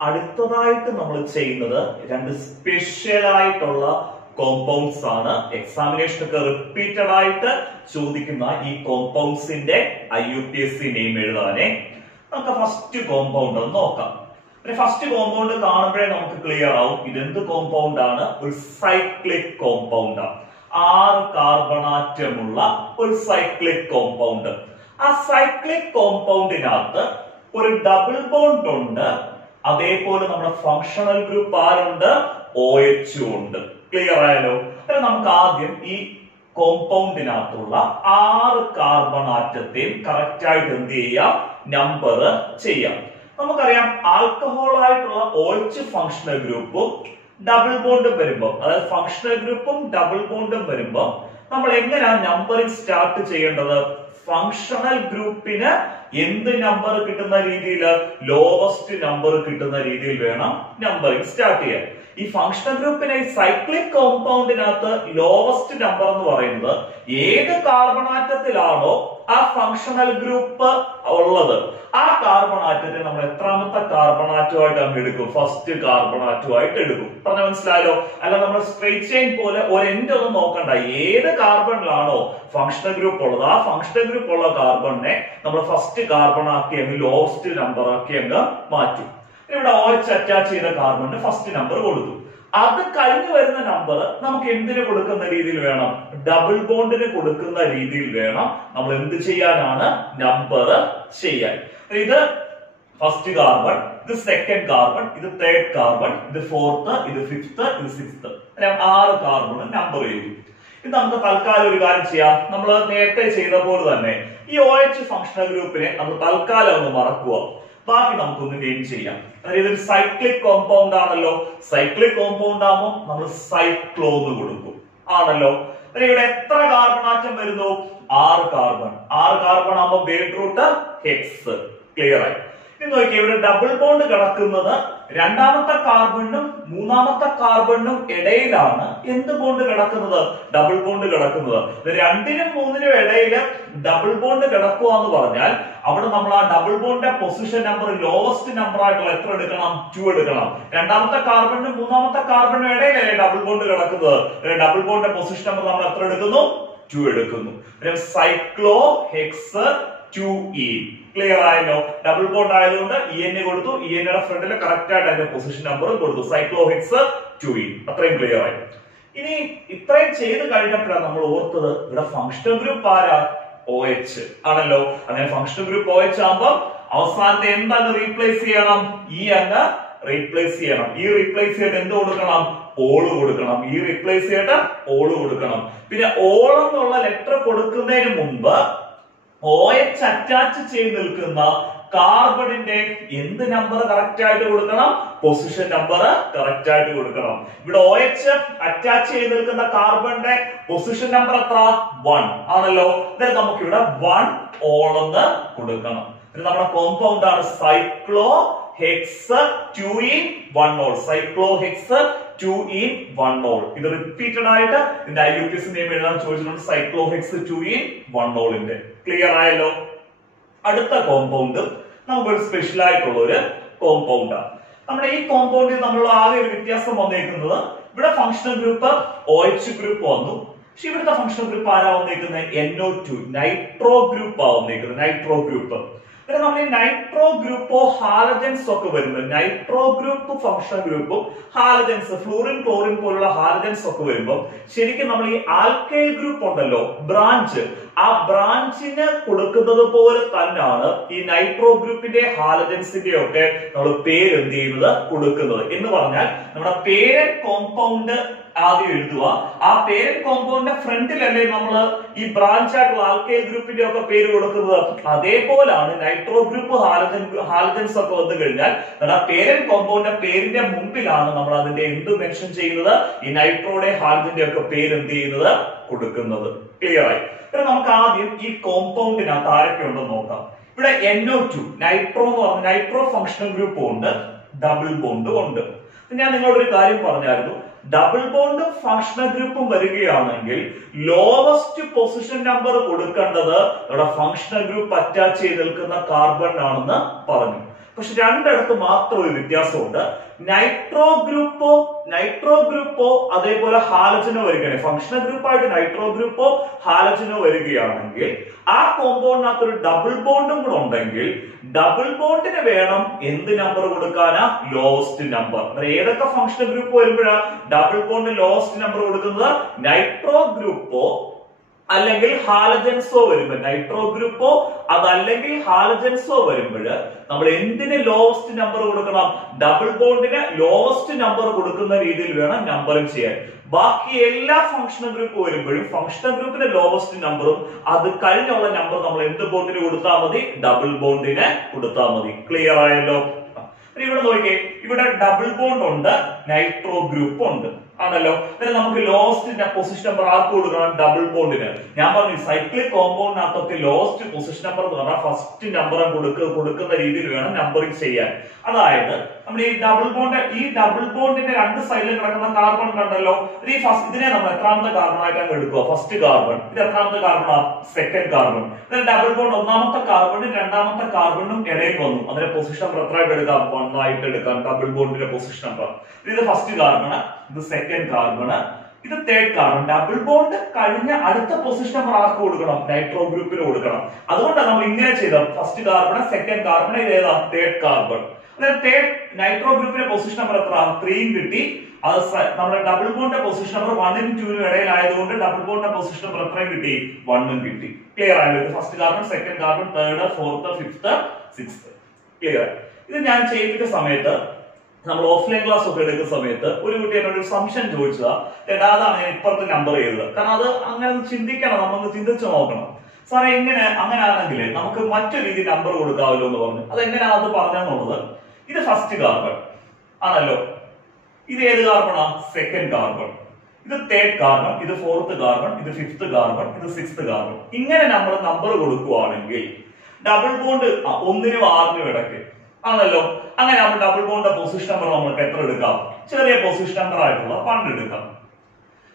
അടുത്തതായിട്ട് നമ്മൾ ചെയ്യുന്നത് 2 സ്പെഷ്യൽ ആയിട്ടുള്ള കോമ്പൗണ്ട്സ് ആണ്. എക്സാമിനേഷൻ ഒക്കെ റിപ്പീറ്റഡ് ആയിട്ട് ചോദിക്കുന്ന ഈ കോമ്പൗണ്ട്സിന്റെ IUPAC നെയിം എഴുതാനേ. നമുക്ക് ഫസ്റ്റ് കോമ്പൗണ്ട് ഒന്ന് നോക്കാം. ഫസ്റ്റ് കോമ്പൗണ്ട് കാണുമ്പോഴേ നമുക്ക് ക്ലിയർ ആവും ഇതെന്ത് കോമ്പൗണ്ട് ആണ്? ഒരു സൈക്ലിക് കോമ്പൗണ്ട് ആണ്. 6 കാർബൺ ആറ്റമുള്ള ഒരു സൈക്ലിക് കോമ്പൗണ്ട്. ആ സൈക്ലിക് കോമ്പൗണ്ടിനകത്ത് ഒരു ഡബിൾ ബോണ്ട് ഉണ്ട്. അതേപോലെ നമ്മുടെ ഫങ്ഷണൽ ഗ്രൂപ്പ് ആരുണ്ട്? OH ഉണ്ട്. ക്ലിയർ ആയാലോ? നമുക്ക് ആദ്യം ഈ കോമ്പൗണ്ടിനകത്തുള്ള 6 കാർബൺ ആറ്റത്തെയും കറക്റ്റ് ആയിട്ട് എന്ത് ചെയ്യാം? നമ്പർ ചെയ്യാം. നമുക്കറിയാം ആൽക്കഹോൾ ആയിട്ടുള്ള OH ഫങ്ഷണൽ ഗ്രൂപ്പും ഡബിൾ ബോണ്ടും വരുമ്പോ, അതായത് ഫങ്ഷണൽ ഗ്രൂപ്പും ഡബിൾ ബോണ്ടും വരുമ്പോ നമ്മൾ എങ്ങനെയാ നമ്പറിംഗ് സ്റ്റാർട്ട് ചെയ്യേണ്ടത്? ഫങ്ഷണൽ ഗ്രൂപ്പിന് എന്ത് നമ്പർ കിട്ടുന്ന രീതിയിൽ? ലോവസ്റ്റ് നമ്പർ കിട്ടുന്ന രീതിയിൽ വേണം നമ്പറിംഗ് സ്റ്റാർട്ട് ചെയ്യാൻ. ഈ ഫങ്ഷണൽ ഗ്രൂപ്പിനെ ഈ സൈക്ലിക് കോമ്പൗണ്ടിനകത്ത് ലോവസ്റ്റ് നമ്പർ എന്ന് പറയുന്നത് ഏത് കാർബൺ ആറ്റത്തിലാണോ ആ ഫങ്ഷണൽ ഗ്രൂപ്പ് ഉള്ളത് ആ കാർബൺ ആറ്റത്തെ നമ്മൾ എത്രാമത്തെ കാർബൺ ആറ്റമായിട്ട് അങ്ങ് എടുക്കും? ഫസ്റ്റ് കാർബൺ ആറ്റമായിട്ട് എടുക്കും. പറഞ്ഞ മനസ്സിലായല്ലോ? അല്ല നമ്മൾ സ്ട്രെയിറ്റ് ചെയിൻ പോലെ ഒരു എൻഡ് ഒന്നും നോക്കണ്ട. ഏത് കാർബണിലാണോ ഫങ്ഷണൽ ഗ്രൂപ്പ് ഉള്ളത് ആ ഫങ്ഷണൽ ഗ്രൂപ്പ് ഉള്ള കാർബണിനെ നമ്മൾ ഫസ്റ്റ് കാർബൺ ആക്കി അങ്ങ് ലോവസ്റ്റ് നമ്പർ ആക്കി അങ്ങ് മാറ്റും. ഇവിടെ OH അറ്റാച്ച് ചെയ്ത കാർബണിന് ഫസ്റ്റ് നമ്പർ കൊടുത്തു. അത് കഴിഞ്ഞു വരുന്ന നമ്പർ നമുക്ക് എന്തിനു കൊടുക്കുന്ന രീതിയിൽ വേണം? ഡബിൾ ബോണ്ടിന് കൊടുക്കുന്ന രീതിയിൽ വേണം നമ്മൾ എന്ത് ചെയ്യാനാണ്? നമ്പർ ചെയ്യാൻ. ഇത് ഫസ്റ്റ് കാർബൺ, ഇത് സെക്കൻഡ് കാർബൺ, ഇത് തേർഡ് കാർബൺ, ഇത് ഫോർത്ത്, ഇത് ഫിഫ്ത്ത്, ഇത് സിക്സ്ത്. 6 കാർബൺ നമ്പർ ചെയ്തു. ഇത് നമുക്ക് തൽക്കാലം ഒരു കാര്യം ചെയ്യാം. നമ്മൾ നേരത്തെ ചെയ്ത പോലെ തന്നെ ഈ OH ഫങ്ഷണൽ ഗ്രൂപ്പിനെ നമ്മൾ തൽക്കാലം ഒന്ന് മറക്കുക. ബാക്കി നമുക്കൊന്ന് നെയിം ചെയ്യാം. അതായത് ഇതൊരു സൈക്ലിക് കോമ്പൗണ്ട് ആണല്ലോ. സൈക്ലിക് കോമ്പൗണ്ട് ആകുമ്പോൾ നമ്മൾ സൈക്ലോ എന്ന് കൊടുക്കും ആണല്ലോ. ഇവിടെ എത്ര കാർബൺ ആറ്റം വരുന്നു? 6 കാർബൺ. 6 കാർബൺ ആകുമ്പോൾ ബേസ് റൂട്ട് ഹെക്സ്. ക്ലിയർ ആയി? ഇനി നോക്കിയാൽ ഇവിടെ ഡബിൾ ബോണ്ട് കിടക്കുന്നത് രണ്ടാമത്തെ കാർബണിനും മൂന്നാമത്തെ കാർബണിനും ഇടയിലാണ് എന്ത് ബോണ്ട് കിടക്കുന്നത്? ഡബിൾ ബോണ്ട് കിടക്കുന്നത്. 2നും 3നും ഇടയിൽ ഡബിൾ ബോണ്ട് കിടക്കുക എന്ന് പറഞ്ഞാൽ അവിടെ നമ്മൾ ആ ഡബിൾ ബോണ്ടിന്റെ പൊസിഷൻ നമ്പർ ലോവസ്റ്റ് നമ്പർ ആയിട്ടുള്ള എത്ര എടുക്കണം? 2 എടുക്കണം. രണ്ടാമത്തെ കാർബണിനും മൂന്നാമത്തെ കാർബണിനും ഇടയിലല്ലേ ഡബിൾ ബോണ്ട് കിടക്കുന്നത്? ഡബിൾ ബോണ്ടിന്റെ പൊസിഷൻ നമ്പർ നമ്മൾ എത്ര എടുക്കുന്നു? 2 എടുക്കുന്നു. Cyclo hex 2E. ക്ലിയർ ആയല്ലോ? ഡബിൾ ബോണ്ട് ആയതുകൊണ്ട് EN കൊടുത്തു, EN ഫ്രണ്ടിൽ കറക്റ്റ് ആയിട്ട് അതിന്റെ പൊസിഷൻ നമ്പറും കൊടുത്തു. സൈക്ലോഹെക്സ് 2E. അത്രയും ക്ലിയർ ആയി. ഇനി ഇത്രയും ചെയ്ത് കഴിഞ്ഞപ്പോഴാണ് നമ്മൾ ഓർത്തത് ഇവിടെ ഫങ്ഷണൽ ഗ്രൂപ്പ് ആരാ? OH ആണല്ലോ. അങ്ങനെ ഫങ്ഷണൽ ഗ്രൂപ്പ് OH ആകുമ്പോൾ അവസാനത്തെ എന്താന്ന് റീപ്ലേസ് ചെയ്യണം? E അങ്ങ് റീപ്ലേസ് ചെയ്യണം. ഈ റീപ്ലേസ് ചെയ്തിട്ട് എന്ത് കൊടുക്കണം? ഓള് കൊടുക്കണം. ഈ റീപ്ലേസ് ചെയ്തിട്ട് ഓള് കൊടുക്കണം. പിന്നെ ഓൾ എന്നുള്ള ലെറ്റർ കൊടുക്കുന്നതിന് മുമ്പ് OH അറ്റാച്ച് ചെയ്ത് നിൽക്കുന്ന കാർബണിന്റെ എന്ത് നമ്പർ കറക്റ്റ് ആയിട്ട് കൊടുക്കണം? പൊസിഷൻ നമ്പർ കറക്റ്റ് ആയിട്ട് കൊടുക്കണം. ഇവിടെ OH അറ്റാച്ച് ചെയ്ത് നിൽക്കുന്ന കാർബണിന്റെ പൊസിഷൻ നമ്പർ എത്ര? 1 ആണല്ലോ. then നമുക്ക് ഇവിടെ 1 ഓൾ എന്ന് കൊടുക്കണം. നമ്മുടെ കോമ്പൗണ്ട് ആണ് സൈക്ലോഹെക്സ് 2 1 ഓൾ. സൈക്ലോഹെക്സ് 2 1 ഓൾ. ഇത് റിപ്പീറ്റഡ് ആയിട്ട് ഇതിന്റെ IUPAC നെയിം എഴുതാൻ ചോദിച്ചിട്ടുണ്ട്. സൈക്ലോഹെക്സ് 2 1 ഓളിന്റെ. ക്ലിയർ ആയല്ലോ? അടുത്ത കോമ്പൗണ്ട് നമുക്കൊരു സ്പെഷ്യൽ ആയിട്ടുള്ള ഒരു കോമ്പൗണ്ട് ആണ്. നമ്മുടെ ഈ കോമ്പൗണ്ടിൽ നമ്മൾ ആകെ ഒരു വ്യത്യാസം വന്നേക്കുന്നത് ഇവിടെ ഫങ്ഷണൽ ഗ്രൂപ്പ് OH ഗ്രൂപ്പ് വന്നു. പക്ഷെ ഇവിടുത്തെ ഫങ്ഷണൽ ഗ്രൂപ്പ് ആരാ വന്നേക്കുന്നത്? NO2 നൈട്രോ ഗ്രൂപ്പ് ആ വന്നേക്കുന്നത്. Nitro group. നമ്മൾ ഈ നൈട്രോ ഗ്രൂപ്പോ ഹാലജൻസ് ഒക്കെ വരുമ്പോൾ നൈട്രോ ഗ്രൂപ്പ് ഫങ്ഷണൽ ഗ്രൂപ്പും ഹാലജൻസ് ഫ്ലൂറിൻ ക്ലോറിൻ പോലുള്ള ഹാലജൻസ് ഒക്കെ വരുമ്പോൾ ശരിക്കും നമ്മൾ ഈ ആൽക്കൈൽ ഗ്രൂപ്പ് ഉണ്ടല്ലോ, ബ്രാഞ്ച്, ആ ബ്രാഞ്ചിന് കൊടുക്കുന്നത് പോലെ തന്നെയാണ് ഈ നൈട്രോ ഗ്രൂപ്പിന്റെ ഹാലജൻസിന്റെ ഒക്കെ നമ്മൾ പേര് എന്ത് ചെയ്യുന്നത്? കൊടുക്കുന്നത്. എന്ന് പറഞ്ഞാൽ നമ്മുടെ പേരന്റ് കോമ്പൗണ്ട് ആദ്യം എഴുതുക. ആ പേരന്റ് കോമ്പൗണ്ടിന്റെ ഫ്രണ്ടിലല്ലേ നമ്മൾ ഈ ബ്രാഞ്ച് ആയിട്ടുള്ള ആൽക്കൈൽ ഗ്രൂപ്പിന്റെ ഒക്കെ പേര് കൊടുക്കുന്നത്. അതേപോലാണ് നൈട്രോ ഗ്രൂപ്പ് ഹാലജൻസ് ഒക്കെ വന്നു കഴിഞ്ഞാൽ നമ്മുടെ പേരന്റ് കോമ്പൗണ്ടിന്റെ പേരിന്റെ മുമ്പിലാണ് നമ്മൾ അതിന്റെ എന്ത് മെൻഷൻ ചെയ്യുന്നത്? ഈ നൈട്രോയുടെ ഹാലജന്റെ ഒക്കെ പേര് എന്ത് ചെയ്യുന്നത്? കൊടുക്കുന്നത്. ക്ലിയർ ആയി? നമുക്ക് ആദ്യം ഈ കോമ്പൗണ്ടിനകത്ത് ആരൊക്കെ ഉണ്ടെന്ന് നോക്കാം. ഇവിടെ NO2 നൈട്രോ എന്ന് പറഞ്ഞ നൈട്രോ ഫങ്ഷണൽ ഗ്രൂപ്പ് ഉണ്ട്, ഡബിൾ ബോണ്ട് ഉണ്ട്. ഞാൻ നിങ്ങളോട് ഒരു കാര്യം പറഞ്ഞായിരുന്നു, ഡബിൾ ബോണ്ടും ഫങ്ഷണൽ ഗ്രൂപ്പും വരികയാണെങ്കിൽ ലോവസ്റ്റ് പൊസിഷൻ നമ്പർ കൊടുക്കേണ്ടത് നമ്മുടെ ഫങ്ഷണൽ ഗ്രൂപ്പ് അറ്റാച്ച് ചെയ്ത് നിൽക്കുന്ന കാർബൺ ആണെന്ന് പറഞ്ഞു. പക്ഷെ രണ്ടിടത്ത് മാത്രം ഒരു വ്യത്യാസമുണ്ട്. നൈട്രോ ഗ്രൂപ്പോ അതേപോലെ ഹാലജനോ വരികയാണെങ്കിൽ ഫങ്ഷണൽ ഗ്രൂപ്പായിട്ട് നൈട്രോ ഗ്രൂപ്പോ ഹാലജനോ വരികയാണെങ്കിൽ ആ കോമ്പൗണ്ടിനകത്ത് ഒരു ഡബിൾ ബോണ്ടും കൂടെ ഉണ്ടെങ്കിൽ ഡബിൾ ബോണ്ടിന് വേണം എന്ത് നമ്പർ കൊടുക്കാനാ? Lowest number. ഏതൊക്കെ ഫങ്ഷണൽ ഗ്രൂപ്പ് വരുമ്പോഴാണ് ഡബിൾ ബോണ്ട് ലോവസ്റ്റ് നമ്പർ കൊടുക്കുന്നത്? നൈട്രോ ഗ്രൂപ്പോ അല്ലെങ്കിൽ ഹാലജൻസോ വരുമ്പോൾ, നൈട്രോ ഗ്രൂപ്പോ അതല്ലെങ്കിൽ ഹാലജൻസോ വരുമ്പോൾ നമ്മൾ എന്തിന് ലോവസ്റ്റ് നമ്പർ കൊടുക്കണം? ഡബിൾ ബോണ്ടിന് ലോവസ്റ്റ് നമ്പർ കൊടുക്കുന്ന രീതിയിൽ വേണം നമ്പറിംഗ് ചെയ്യാൻ. ബാക്കി എല്ലാ ഫങ്ഷണൽ ഗ്രൂപ്പ് വരുമ്പോഴും ഫങ്ഷണൽ ഗ്രൂപ്പിന്റെ ലോവസ്റ്റ് നമ്പറും അത് കഴിഞ്ഞുള്ള നമ്പർ നമ്മൾ എന്ത് ബോണ്ടിന് കൊടുത്താൽ മതി? ഡബിൾ ബോണ്ടിന് കൊടുത്താൽ മതി. ക്ലിയർ ആയല്ലോ? ഇവിടെ നോക്കിയേ, ഇവിടെ ഡബിൾ ബോണ്ട് ഉണ്ട്, നൈട്രോ ഗ്രൂപ്പ് ഉണ്ട് ആണല്ലോ. നമുക്ക് ലോവസ്റ്റ് പൊസിഷൻ നമ്പർ ആർക്ക് കൊടുക്കണം? ഡബിൾ ബോണ്ടിന്. ഞാൻ പറഞ്ഞു സൈക്ലിക് കോമ്പൗണ്ടിനകത്തൊക്കെ ലോവസ്റ്റ് പൊസിഷൻ നമ്പർ എന്ന് പറഞ്ഞാൽ ഫസ്റ്റ് നമ്പർ കൊടുക്കുന്ന രീതിയിൽ വേണം നമ്പറിംഗ് ചെയ്യാൻ. അതായത് നമ്മൾ ഈ ഡബിൾ ബോണ്ടിന്റെ രണ്ട് സൈഡിൽ കിടക്കുന്ന കാർബൺ കണ്ടല്ലോ, ഇതിനെ നമ്മൾ എത്രാമത്തെ കാർബൺ ആയിട്ട് അങ്ങ് എടുക്കുക? First carbon. ഇത് എത്രാമത്തെ carbon? Second carbon. Double bond ഒന്നാമത്തെ കാർബണും രണ്ടാമത്തെ കാർബണും ഇടയിൽ വന്നു. അതിന്റെ പൊസിഷൻ നമ്പർ എത്രയായിട്ട് എടുക്കാം? 1 ആയിട്ട് എടുക്കാം. ഡബിൾ ബോണ്ടിന്റെ പൊസിഷൻ നമ്പർ. ഇത് ഫസ്റ്റ് കാർബൺ, ഇത് സെക്കൻഡ് കാർബൺ, ഇത് തേർഡ് കാർബൺ. ഡബിൾ ബോണ്ട് കഴിഞ്ഞ അടുത്ത പൊസിഷൻ നമ്പർ ആർക്ക് കൊടുക്കണം? നൈട്രോ ഗ്രൂപ്പിന് കൊടുക്കണം. അതുകൊണ്ടാണ് നമ്മൾ ഇങ്ങനെ ചെയ്തത്. ഫസ്റ്റ് കാർബൺ, സെക്കൻഡ് കാർബൺ, ഇത് ഏതാ? Third carbon. തേർഡ് നൈട്രോ ഗ്രൂപ്പിന്റെ പൊസിഷൻ നമ്പർ എത്ര? 3 കിട്ടി. അത് നമ്മുടെ ഡബിൾ ബോണ്ടിന്റെ പൊസിഷൻ നമ്പർ 1 നും 2 നും ഇടയിലായതുകൊണ്ട് ഡബിൾ ബോണ്ടിന്റെ പൊസിഷൻ നമ്പർ എത്രയും കിട്ടി? 1 കിട്ടി. ക്ലിയർ ആയല്ലോ? First carbon, second carbon, third, fourth, fifth, sixth. Clear. ഇത് ഞാൻ ചെയ്യിപ്പിച്ച സമയത്ത് നമ്മൾ ഓഫ്ലൈൻ ക്ലാസ് ഒക്കെ എടുക്കുന്ന സമയത്ത് ഒരു കുട്ടി എന്നോട് ഒരു സംശയം ചോദിച്ചതാ, അതാണ് ഞാൻ ഇപ്പുറത്തെ നമ്പർ ചെയ്തത്. കാരണം അത് അങ്ങനെ ചിന്തിക്കണം, നമ്മൾ ചിന്തിച്ചു നോക്കണം. സാറേ അങ്ങനെ ആണെങ്കിൽ നമുക്ക് മറ്റൊരു രീതി നമ്പർ കൊടുക്കാമല്ലോ എന്ന് പറഞ്ഞു. അതെങ്ങനെയാണ് അത് പറഞ്ഞെന്നുള്ളത്, ഇത് ഫസ്റ്റ് കാർബൺ ആണല്ലോ, ഇത് ഏത് കാർബണാ? Second carbon. ഇത് തേർഡ് കാർബൺ, ഇത് ഫോർത്ത് കാർബൺ, ഇത് ഫിഫ്ത്ത് കാർബൺ, ഇത് സിക്സ്ത് കാർബൺ. ഇങ്ങനെ നമ്മൾ നമ്പർ കൊടുക്കുവാണെങ്കിൽ ഡബിൾ ബോണ്ട് 1നും 6നും ഇടയ്ക്ക് ആണല്ലോ. അങ്ങനെ നമ്മൾ ഡബിൾ ബോണ്ടിന്റെ പൊസിഷൻ നമ്പർ നമുക്ക് എത്ര എടുക്കാം? ചെറിയ പൊസിഷൻ നമ്പർ ആയിട്ടുള്ള 1 എടുക്കാം.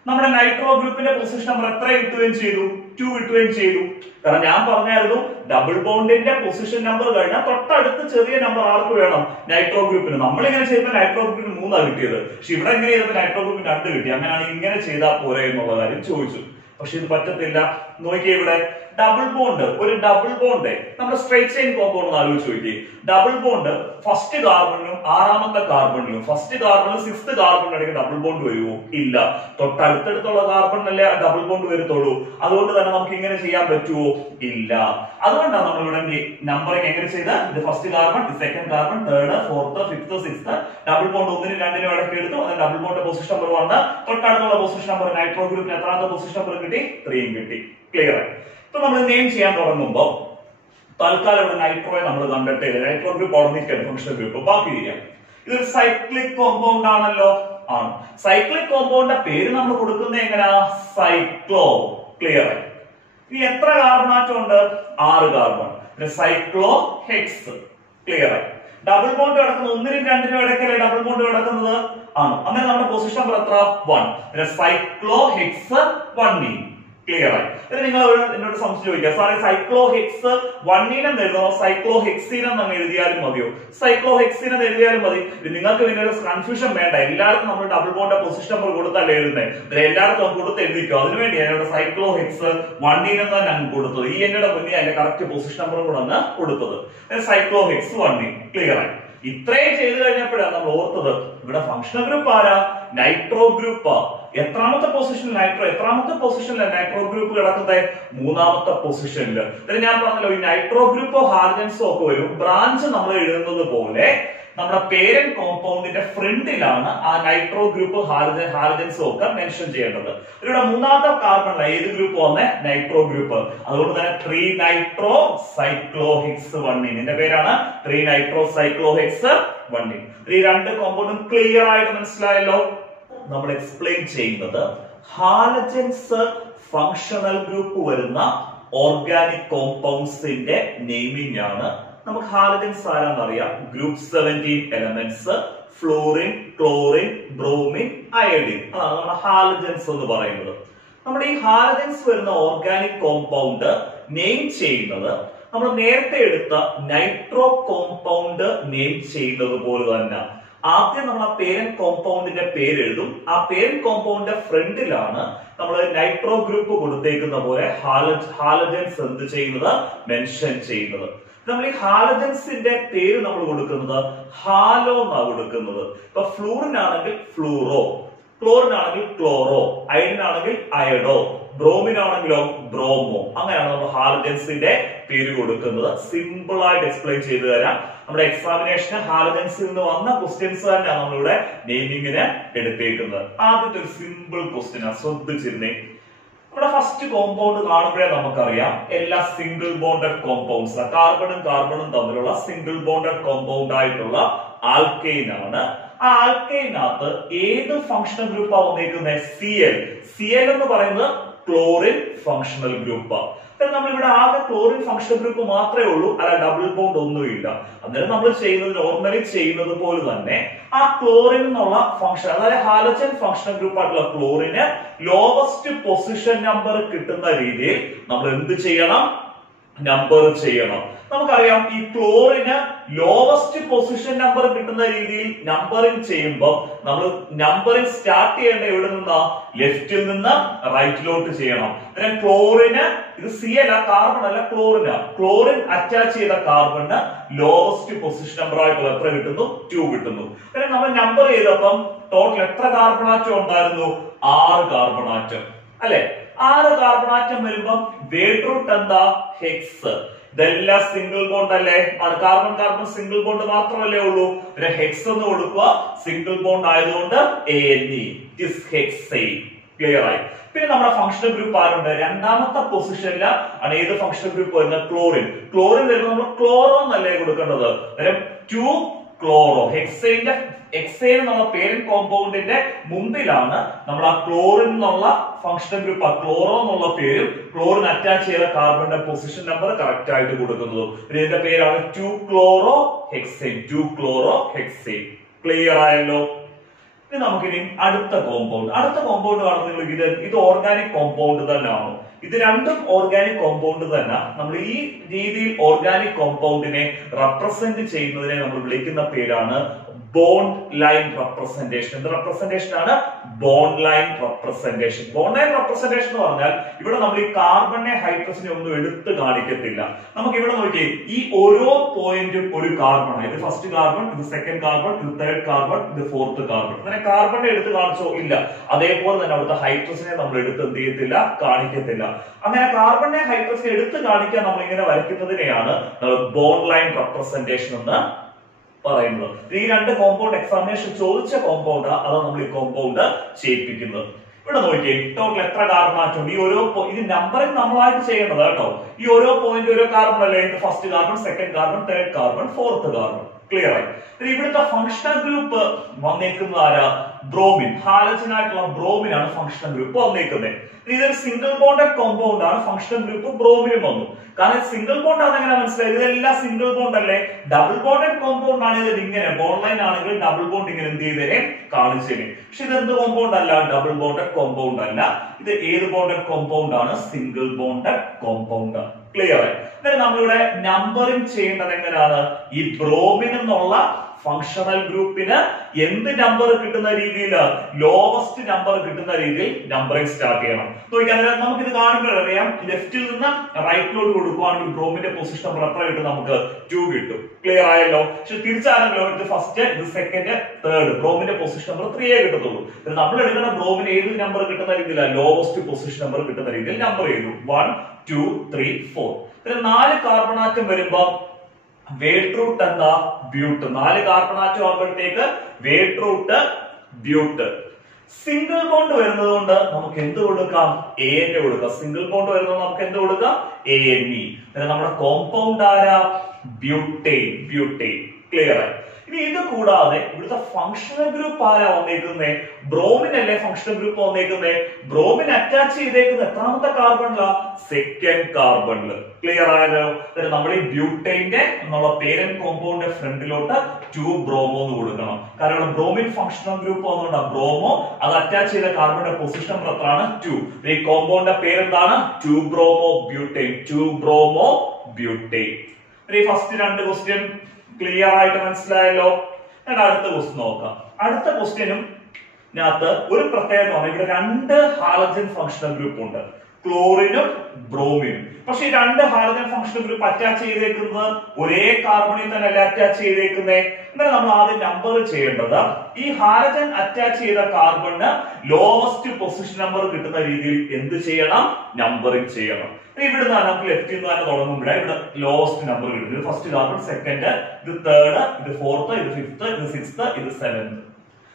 നമ്മുടെ നൈട്രോ ഗ്രൂപ്പിന്റെ പൊസിഷൻ നമ്പർ എത്ര കിട്ടുകയും ചെയ്തു? 2 കിട്ടുകയും ചെയ്തു. കാരണം ഞാൻ പറഞ്ഞായിരുന്നു ഡബിൾ ബോണ്ടിന്റെ പൊസിഷൻ നമ്പർ കഴിഞ്ഞാൽ തൊട്ടടുത്ത് ചെറിയ നമ്പർ ആർക്ക് വേണം? നൈട്രോ ഗ്രൂപ്പിന്. നമ്മളിങ്ങനെ ചെയ്തപ്പോൾ നൈട്രോ ഗ്രൂപ്പിന് 3 കിട്ടിയത്. പക്ഷെ ഇവിടെ എങ്ങനെ ചെയ്തപ്പോൾ നൈട്രോ ഗ്രൂപ്പിന് 2 കിട്ടി. അങ്ങനെയാണെങ്കിൽ ഇങ്ങനെ ചെയ്താൽ പോരെ എന്നുള്ള കാര്യം ചോദിച്ചു. പക്ഷെ ഇത് പറ്റത്തില്ല. നോക്കിയേ ഇവിടെ ഡബിൾ ബോണ്ട്, ഒരു ഡബിൾ ബോണ്ട് നമ്മുടെ സ്ട്രേറ്റ് ചെയിൻ കോമ്പൗണ്ട് ഒന്ന് ആലോചിച്ച് നോക്കിയേ. ഡബിൾ ബോണ്ട് ഫസ്റ്റ് കാർബണിനും ആറാമത്തെ കാർബണിലും, ഫസ്റ്റ് കാർബണിലും സിക്സ്ത് കാർബണിനും ഇടയ്ക്ക് ഡബിൾ ബോണ്ട് വരുമോ? ഇല്ല. തൊട്ടടുത്തടുത്തുള്ള കാർബണിനല്ലേ ഡബിൾ ബോണ്ട് വരത്തുള്ളൂ. അതുകൊണ്ട് തന്നെ നമുക്ക് ഇങ്ങനെ ചെയ്യാൻ പറ്റുമോ? ഇല്ല. അതുകൊണ്ടാണ് നമ്മൾ ഇവിടെ നമ്പറിംഗ് എങ്ങനെ ചെയ്ത്, ഇത് first carbon, second carbon, third, fourth, fifth, sixth, double bond ഒന്നിനും രണ്ടിനും ഇടയ്ക്ക് എടുത്തു. അത് ഡബിൾ ബോണ്ട് പൊസിഷൻ നമ്പർ 1, തൊട്ടടുത്തുള്ള പൊസിഷൻ നമ്പർ നൈട്രോ ഗ്രൂപ്പിന് എത്രാമത്തെ പൊസിഷൻ നമ്പർ കിട്ടി? 3 കിട്ടി. ക്ലിയർ ആയി. ഇപ്പൊ നമ്മൾ നെയിം ചെയ്യാൻ തുടങ്ങുമ്പോൾ തൽക്കാലം ഇവിടെ നൈട്രോയെ നമ്മൾ കണ്ടിട്ട് നൈട്രോ ഗ്രൂപ്പ് ഓർമ്മിക്കാൻ ഫംഗ്ഷണൽ ഗ്രൂപ്പ് ബാക്കി ചെയ്യാം. ഇതൊരു സൈക്ലിക് കോമ്പൗണ്ട് ആണല്ലോ. ആണ്. സൈക്ലിക് കോമ്പൗണ്ടിന്റെ പേര് നമ്മൾ കൊടുക്കുന്നത് എങ്ങനെയാ? സൈക്ലോ. ക്ലിയർ ആയി. ഇനി എത്ര കാർബൺ ആറ്റം ഉണ്ട്? 6 കാർബൺ. Cyclo HECS. ക്ലിയർ ആയി. ഡബിൾ ബോണ്ട് കിടക്കുന്നത് ഒന്നിനും രണ്ടിനും ഇടയ്ക്കല്ലേ ഡബിൾ ബോണ്ട് കിടക്കുന്നത്? ആണ്. അങ്ങനെ നമ്മുടെ പൊസിഷൻ നമ്പർ എത്ര? 1. Cyclo HECS 1. ക്ലിയർ ആയി. ഇത് നിങ്ങൾ എന്നോട് സംശയം ചോദിക്കുക, സാറേ സൈക്ലോ ഹെക്സ് 1 എഴുതണോ സൈക്ലോ ഹെക്സീൻ എന്ന് എഴുതിയാലും മതിയോ? സൈക്ലോ ഹെക്സീൻ എന്ന് എഴുതിയാലും മതി. നിങ്ങൾക്ക് പിന്നെ ഒരു കൺഫ്യൂഷൻ വേണ്ട. എല്ലാവർക്കും നമ്മൾ ഡബിൾ ബോണ്ട് പൊസിഷൻ നമ്പർ കൊടുത്തല്ലേ എഴുതുന്നത്. എല്ലാവർക്കും കൊടുത്ത് എഴുതിക്കോ. അതിനുവേണ്ടി എന്നോട് സൈക്ലോ ഹെക്സ് 1 എന്നാണ് ഞാൻ കൊടുത്തത്. ഈ എന്നോട് മുന്നേ അതിന്റെ കറക്റ്റ് പൊസിഷൻ നമ്പറും കൂടെ ആണ് കൊടുത്തത്. Cyclo HECS 1. ക്ലിയർ ആയി. ഇത്രയും ചെയ്തു കഴിഞ്ഞപ്പോഴാണ് നമ്മൾ ഓർത്തത് ഇവിടെ ഫംഗ്ഷണൽ ഗ്രൂപ്പ് ആരാ? Nitro group. എത്രാമത്തെ പൊസിഷനിൽ നൈട്രോ? എത്രാമത്തെ പൊസിഷനിലാണ് നൈട്രോ ഗ്രൂപ്പ് കിടക്കുന്നത്? 3ാമത്തെ പൊസിഷനിൽ. ഞാൻ പറഞ്ഞല്ലോ ഈ നൈട്രോ ഗ്രൂപ്പോ ഹാർജൻസോ ഒക്കെ വരും. ബ്രാഞ്ച് നമ്മൾ എഴുതുന്നത് പോലെ നമ്മുടെ പേരന്റ് കോമ്പൗണ്ടിന്റെ ഫ്രണ്ടിലാണ് ആ നൈട്രോ ഗ്രൂപ്പ് ഹാർജൻസോ ഒക്കെ മെൻഷൻ ചെയ്യേണ്ടത്. ഇവിടെ 3ാമത്തെ കാർബൺ ഏത് ഗ്രൂപ്പ് വന്നേ? Nitro group. അതുകൊണ്ട് തന്നെ 3 നൈട്രോ സൈക്ലോഹെക്സ് 1. ഇതിന്റെ പേരാണ് 3 നൈട്രോ സൈക്ലോഹെക്സ് 1. ഈ രണ്ട് കോമ്പൗണ്ടും ക്ലിയർ ആയിട്ട് മനസ്സിലായല്ലോ. നമ്മൾ എക്സ്പ്ലെയിൻ ചെയ്യുന്നത് ഹാലജൻസ് ഫങ്ഷണൽ ഗ്രൂപ്പ് വരുന്ന ഓർഗാനിക് കോമ്പൗണ്ട്സിന്റെ നെയിമിംഗ് ആണ്. നമുക്ക് ഹാലജൻസ് ആരാന്നറിയാം. Group 17 elements fluorine, chlorine, bromine, iodine. അതാണ് നമ്മുടെ ഹാലജൻസ് എന്ന് പറയുന്നത്. നമ്മുടെ ഈ ഹാലജൻസ് വരുന്ന ഓർഗാനിക് കോമ്പൗണ്ട് നെയിം ചെയ്യുന്നത് നമ്മൾ നേരത്തെ എടുത്ത നൈട്രോ കോമ്പൗണ്ട് നെയിം ചെയ്യുന്നത് പോലെ തന്നെ. ആദ്യം നമ്മൾ ആ പേരന്റ് കോമ്പൗണ്ടിന്റെ പേര് എഴുതും. ആ പേരന്റ് കോമ്പൗണ്ടിന്റെ ഫ്രണ്ടിലാണ് നമ്മൾ നൈട്രോ ഗ്രൂപ്പ് കൊടുത്തേക്കുന്ന പോലെ ഹാലജൻസ് എന്ത് ചെയ്യുന്നത്? മെൻഷൻ ചെയ്യുന്നത്. നമ്മൾ ഈ ഹാലജൻസിന്റെ പേര് നമ്മൾ കൊടുക്കുന്നത് ഹാലോ എന്നാണ് കൊടുക്കുന്നത്. ഇപ്പൊ ഫ്ലൂറിൻ ആണെങ്കിൽ ഫ്ലൂറോ, ക്ലോറിൻ ആണെങ്കിൽ ക്ലോറോ, അയഡിൻ ആണെങ്കിൽ അയഡോ, ബ്രോമിൻ ആണെങ്കിലോ ബ്രോമോ. അങ്ങനെയാണ് നമ്മൾ ഹാലജൻസിന്റെ പേര് കൊടുക്കുന്നത്. സിമ്പിൾ ആയിട്ട് എക്സ്പ്ലെയിൻ ചെയ്തു തരാം. നമ്മുടെ എക്സാമിനേഷന് ഹാലജൻസിൽ നിന്ന് വന്ന ക്വസ്റ്റ്യൻസ് തന്നെയാണ് നമ്മളിവിടെ നെയിമിങ്ങിന് എടുത്തേക്കുന്നത്. ആദ്യത്തെ ഒരു സിമ്പിൾ ക്വസ്റ്റ്യൻ ആണ്, ശ്രദ്ധിച്ചിരുന്നേ. നമ്മുടെ ഫസ്റ്റ് കോമ്പൗണ്ട് കാണുമ്പോഴേ നമുക്കറിയാം എല്ലാ സിംഗിൾ ബോണ്ടഡ് കോമ്പൗണ്ട്സ്, കാർബണും കാർബണും തമ്മിലുള്ള സിംഗിൾ ബോണ്ടഡ് കോമ്പൗണ്ട് ആയിട്ടുള്ള ആൽക്കെയിൻ ആണ്. ആ ആൽക്കെയിനകത്ത് ഏത് ഫങ്ഷണൽ ഗ്രൂപ്പാ വന്നേക്കുന്നത്? Cl. Cl എന്ന് പറയുന്നത് ക്ലോറിൻ ഫങ്ഷണൽ ഗ്രൂപ്പ്. നമ്മൾ ഇവിടെ ആകെ ക്ലോറിൻ ഫങ്ഷണൽ ഗ്രൂപ്പ് മാത്രമേ ഉള്ളൂ, അല്ല ഡബിൾ ബോണ്ട് ഒന്നുമില്ല. അന്നേരം നമ്മൾ ചെയ്യുന്നത് നോർമലി ചെയ്യുന്നത് പോലെ തന്നെ ആ ക്ലോറിൻ എന്നുള്ള ഫംഗ്ഷൻ, അതായത് ഹാലജൻ ഫങ്ഷണൽ ഗ്രൂപ്പ് ആയിട്ടുള്ള ക്ലോറിന് ലോവസ്റ്റ് പൊസിഷൻ നമ്പർ കിട്ടുന്ന രീതിയിൽ നമ്മൾ എന്ത് ചെയ്യണം? നമ്പർ ചെയ്യണം. നമുക്കറിയാം ഈ ക്ലോറിന് ലോവസ്റ്റ് പൊസിഷൻ നമ്പർ കിട്ടുന്ന രീതിയിൽ നമ്പറിംഗ് ചെയ്യുമ്പോൾ നമ്മൾ നമ്പറിംഗ് സ്റ്റാർട്ട് ചെയ്യേണ്ട എവിടെ നിന്നാ? ലെഫ്റ്റിൽ നിന്ന് റൈറ്റിലോട്ട് ചെയ്യണം. ക്ലോറിന് ഇത് Cl കാർബൺ അല്ല, ക്ലോറിന്. ക്ലോറിൻ അറ്റാച്ച് ചെയ്ത കാർബണിന് ലോവസ്റ്റ് പൊസിഷൻ നമ്പർ ആയിട്ടുള്ള എത്ര കിട്ടുന്നു? 2 കിട്ടുന്നു. നമ്മൾ നമ്പർ ചെയ്തപ്പം ടോട്ടൽ എത്ര കാർബൺ ആറ്റം ഉണ്ടായിരുന്നു? 6 കാർബൺ ആറ്റം അല്ലെ? 6 കാർബൺ ആറ്റം വരുമ്പം വേഡ് റൂട്ട് എന്താ? ഹെക്സ്. ഇതെല്ലാം സിംഗിൾ ബോണ്ട് അല്ലേ? കാർബൺ കാർബൺ സിംഗിൾ ബോണ്ട് മാത്രമല്ലേ ഉള്ളൂ. പിന്നെ ഹെക്സ് എന്ന് കൊടുക്കുക. സിംഗിൾ ബോണ്ട് ആയതുകൊണ്ട് ANE ഹെക്സെയ്ൻ. ക്ലിയർ ആയി. പിന്നെ നമ്മുടെ ഫങ്ഷണൽ ഗ്രൂപ്പ് ആരുണ്ട്? രണ്ടാമത്തെ പൊസിഷനിൽ ആണ് ഏത് ഫങ്ഷണൽ ഗ്രൂപ്പ് വരുന്നത്? ക്ലോറിൻ. ക്ലോറിൻ വരുമ്പോൾ നമ്മൾ ക്ലോറോ എന്നല്ലേ കൊടുക്കേണ്ടത്? 2 ക്ലോറോ. ഹെക്സൈന്റെ ഹെക്സൈൻ എന്നുള്ള പേരന്റ് കോമ്പൗണ്ടിന്റെ മുമ്പിലാണ് നമ്മൾ ആ ക്ലോറിൻ എന്നുള്ള ഫങ്ഷണൽ ഗ്രൂപ്പ്, ആ ക്ലോറോ എന്നുള്ള പേരും ക്ലോറിൻ അറ്റാച്ച് ചെയ്ത കാർബണിന്റെ പൊസിഷൻ നമ്പർ കറക്റ്റ് ആയിട്ട് കൊടുക്കുന്നത്. ഇതിന്റെ പേരാണ് 2 chloro hexyne. 2 chloro hexyne. Clear ആയല്ലോ. ഇനി നമുക്കിനി അടുത്ത കോമ്പൗണ്ട് കാണുന്നത് ഇത് ഓർഗാനിക് കോമ്പൗണ്ട് തന്നെയാണോ? ഇത് രണ്ടും ഓർഗാനിക് കോമ്പൗണ്ട് തന്നെ. നമ്മൾ ഈ രീതിയിൽ ഓർഗാനിക് കോമ്പൗണ്ടിനെ റെപ്രസെന്റ് ചെയ്യുന്നതിനെ നമ്മൾ വിളിക്കുന്ന പേരാണ് ബോണ്ട് ലൈൻ റെപ്രസെന്റേഷൻ. എന്ത് റെപ്രസെന്റേഷൻ ആണ്? Bond line representation. Bond line representation എന്ന് പറഞ്ഞാൽ ഇവിടെ നമ്മൾ ഈ കാർബണിനെ ഹൈഡ്രജനെ ഒന്നും എടുത്ത് കാണിക്കത്തില്ല. നമുക്ക് ഇവിടെ നോക്കിയേ, ഈ ഓരോ പോയിന്റും ഒരു കാർബൺ. ഇത് ഫസ്റ്റ് കാർബൺ, ഇത് സെക്കൻഡ് കാർബൺ, ഇത് തേർഡ് കാർബൺ, ഇത് ഫോർത്ത് കാർബൺ. അങ്ങനെ കാർബണിനെ എടുത്ത് കാണിച്ചോ? ഇല്ല. അതേപോലെ തന്നെ അവിടുത്തെ ഹൈഡ്രജനെ നമ്മൾ എടുത്ത് എന്ത് ചെയ്യത്തില്ല? കാണിക്കത്തില്ല. അങ്ങനെ കാർബണിനെ ഹൈഡ്രജനെ എടുത്ത് കാണിക്കാൻ നമ്മൾ ഇങ്ങനെ വരയ്ക്കുന്നതിനെയാണ് ബോണ്ട് ലൈൻ റെപ്രസെന്റേഷൻ എന്ന് പറയുന്നത്. ഈ രണ്ട് കോമ്പൗണ്ട് എക്സാമിനേഷൻ ചോദിച്ച കോമ്പൗണ്ട് അതാണ് നമ്മൾ ഈ കോമ്പൗണ്ട് ചെയ്യിപ്പിക്കുന്നത്. ഇവിടെ നോക്കിയേ, ടോട്ടൽ എത്ര കാർബൺ ആറ്റം ഉണ്ട്? ഈ ഓരോ ഇത് നമ്പറിംഗ് നമ്മളായിട്ട് ചെയ്യേണ്ടത് കേട്ടോ. ഈ ഓരോ പോയിന്റ് ഓരോ കാർബൺ അല്ലേ? First carbon, second carbon, third carbon, fourth carbon. Clear ആയി? ഇവിടുത്തെ ഫങ്ഷണൽ ഗ്രൂപ്പ് വന്നേക്കുന്നത് ആരാ? ബ്രോമിൻ. ഹാലജൻ ആയിട്ടുള്ള ബ്രോമിൻ ആണ് ഫങ്ഷണൽ ഗ്രൂപ്പ് വന്നേക്കുന്നത്. ഇതൊരു സിംഗിൾ ബോണ്ടഡ് കോമ്പൗണ്ട് ആണ്. ഫങ്ഷണൽ ഗ്രൂപ്പ് ബ്രോമിനും വന്നു. കാരണം സിംഗിൾ ബോണ്ട് ആണ്. എങ്ങനെ മനസ്സിലായി? ഇതെല്ലാം സിംഗിൾ ബോണ്ട് അല്ലേ? ഡബിൾ ബോണ്ടഡ് കോമ്പൗണ്ട് ആണ്. ഇത് ഇങ്ങനെ ബോണ്ട് ലൈൻ ആണെങ്കിൽ ഡബിൾ ബോണ്ട് ഇങ്ങനെ എന്ത് ചെയ്തേനെ? കാണിച്ചേനെ. പക്ഷെ ഇത് എന്ത് കോമ്പൗണ്ട് അല്ല? ഡബിൾ ബോണ്ടഡ് കോമ്പൗണ്ട് അല്ല. ഇത് ഏത് ബോണ്ടഡ് കോമ്പൗണ്ട് ആണ്? Single bonded compound. ക്ലിയർ ആയി? നമ്മളിവിടെ നമ്പറിംഗ് ചെയ്യേണ്ടത് എങ്ങനെയാണ്? ഈ ബ്രോമിൻ എന്നുള്ള ഫങ്ഷണൽ ഗ്രൂപ്പിന് എന്ത് നമ്പർ കിട്ടുന്ന രീതിയിൽ, ലോവസ്റ്റ് നമ്പർ കിട്ടുന്ന രീതിയിൽ നമ്പറിംഗ് സ്റ്റാർട്ട് ചെയ്യണം. നോക്കിയാൽ നമുക്കിത് കാണുമ്പോൾ അറിയാം, ലെഫ്റ്റിൽ നിന്ന് റൈറ്റിലോട്ട് കൊടുക്കുവാണെങ്കിൽ ബ്രോമിന്റെ പൊസിഷൻ നമ്പർ എത്ര കിട്ടും? നമുക്ക് 2 കിട്ടും. ക്ലിയർ ആയല്ലോ? പക്ഷെ തിരിച്ചാണെങ്കിലോ, ഇത് ഫസ്റ്റ്, ഇത് സെക്കൻഡ്, തേർഡ്. ബ്രോമിന്റെ പൊസിഷൻ നമ്പർ 3 കിട്ടത്തുള്ളൂ. നമ്മൾ എടുക്കുന്ന ബ്രോമിന് ഏത് നമ്പർ കിട്ടുന്ന രീതിയിലാണ്? ലോവസ്റ്റ് പൊസിഷൻ നമ്പർ കിട്ടുന്ന രീതിയിൽ നമ്പർ ചെയ്തു. 1 2 3 4. 4 കാർബൺ ആറ്റം വരുമ്പോ വേട്ട് റൂട്ട് എന്താ? ബ്യൂട്ട്. 4 കാർബൺ ആറ്റം ആകുമ്പോഴത്തേക്ക് വേട്ട് റൂട്ട് ബ്യൂട്ട്. സിംഗിൾ ബോണ്ട് വരുന്നത് കൊണ്ട് നമുക്ക് എന്ത് കൊടുക്കാം? AN കൊടുക്കാം. സിംഗിൾ ബോണ്ട് വരുന്നത് നമുക്ക് എന്ത് കൊടുക്കാം? ANE. നമ്മുടെ കോമ്പൗണ്ട് ആരാ? ബ്യൂട്ടൈൻ. ബ്യൂട്ടൈൻ. ക്ലിയർ ആയി? ഇനി ഇത് കൂടാതെ ഇവിടുത്തെ ഫങ്ഷണൽ ഗ്രൂപ്പ് ആരാ വന്നേക്കുന്നേ? ബ്രോമിൻ അല്ലേ ഫങ്ഷണൽ ഗ്രൂപ്പ് വന്നേക്കുന്നേ? ബ്രോമിൻ അറ്റാച്ച് ചെയ്തേക്കുന്ന എത്രാമത്തെ കാർബണിലാ? സെക്കൻഡ് കാർബണില്. ക്ലിയർ ആയല്ലോ? നമ്മൾ ഈ ബ്യൂട്ടൈന്റെ എന്നുള്ള പേരന്റ് കോമ്പൗണ്ടിന്റെ ഫ്രണ്ടിലോട്ട് 2 ബ്രോമോ എന്ന് കൊടുക്കണം. കാരണം ബ്രോമിൻ ഫങ്ഷണൽ ഗ്രൂപ്പ് വന്നുകൊണ്ട് ബ്രോമോ അത് അറ്റാച്ച് ചെയ്ത കാർബണിന്റെ പൊസിഷൻ നമ്പർ എത്രയാണ്? 2. ഈ കോമ്പൗണ്ടിന്റെ പേരെന്താണ്? 2 ബ്രോമോ ബ്യൂട്ടൈൻ. 2 bromo butyne. ഈ ഫസ്റ്റ് 2 ക്വസ്റ്റ്യൻ ക്ലിയർ ആയിട്ട് മനസ്സിലായല്ലോ? ഞാൻ അടുത്ത ക്വസ്റ്റ്യൻ നോക്കാം. അടുത്ത ക്വസ്റ്റ്യനും ഒരു പ്രത്യേകത ആണ്. ഇവിടെ 2 ഹാലജൻ ഫങ്ഷണൽ ഗ്രൂപ്പ് ഉണ്ട്, ക്ലോറിനും ബ്രോമിനും. പക്ഷെ ഈ 2 ഹാലജൻ ഫങ്ഷണൽ ഗ്രൂപ്പ് അറ്റാച്ച് ചെയ്തേക്കുന്നത് ഒരേ കാർബണിൽ തന്നെ അല്ല അറ്റാച്ച് ചെയ്തേക്കുന്നേ. എന്നാൽ നമ്മൾ ആദ്യം നമ്പർ ചെയ്യേണ്ടത്, ഈ ഹാലജൻ അറ്റാച്ച് ചെയ്ത കാർബണിന് ലോവസ്റ്റ് പൊസിഷൻ നമ്പർ കിട്ടുന്ന രീതിയിൽ എന്ത് ചെയ്യണം? നമ്പറിംഗ് ചെയ്യണം. ഇവിടുന്ന് നമുക്ക് ലെഫ്റ്റിൽ നിന്ന് തന്നെ തുടങ്ങുമ്പോൾ ഇവിടെ ലോവസ്റ്റ് നമ്പർ കിട്ടും. ഇത് ഫസ്റ്റ് കാർബൺ, സെക്കൻഡ്, ഇത് തേർഡ്, ഇത് ഫോർത്ത്, ഇത് ഫിഫ്ത്ത്, ഇത് സിക്സ്ത്, ഇത് സെവൻത്.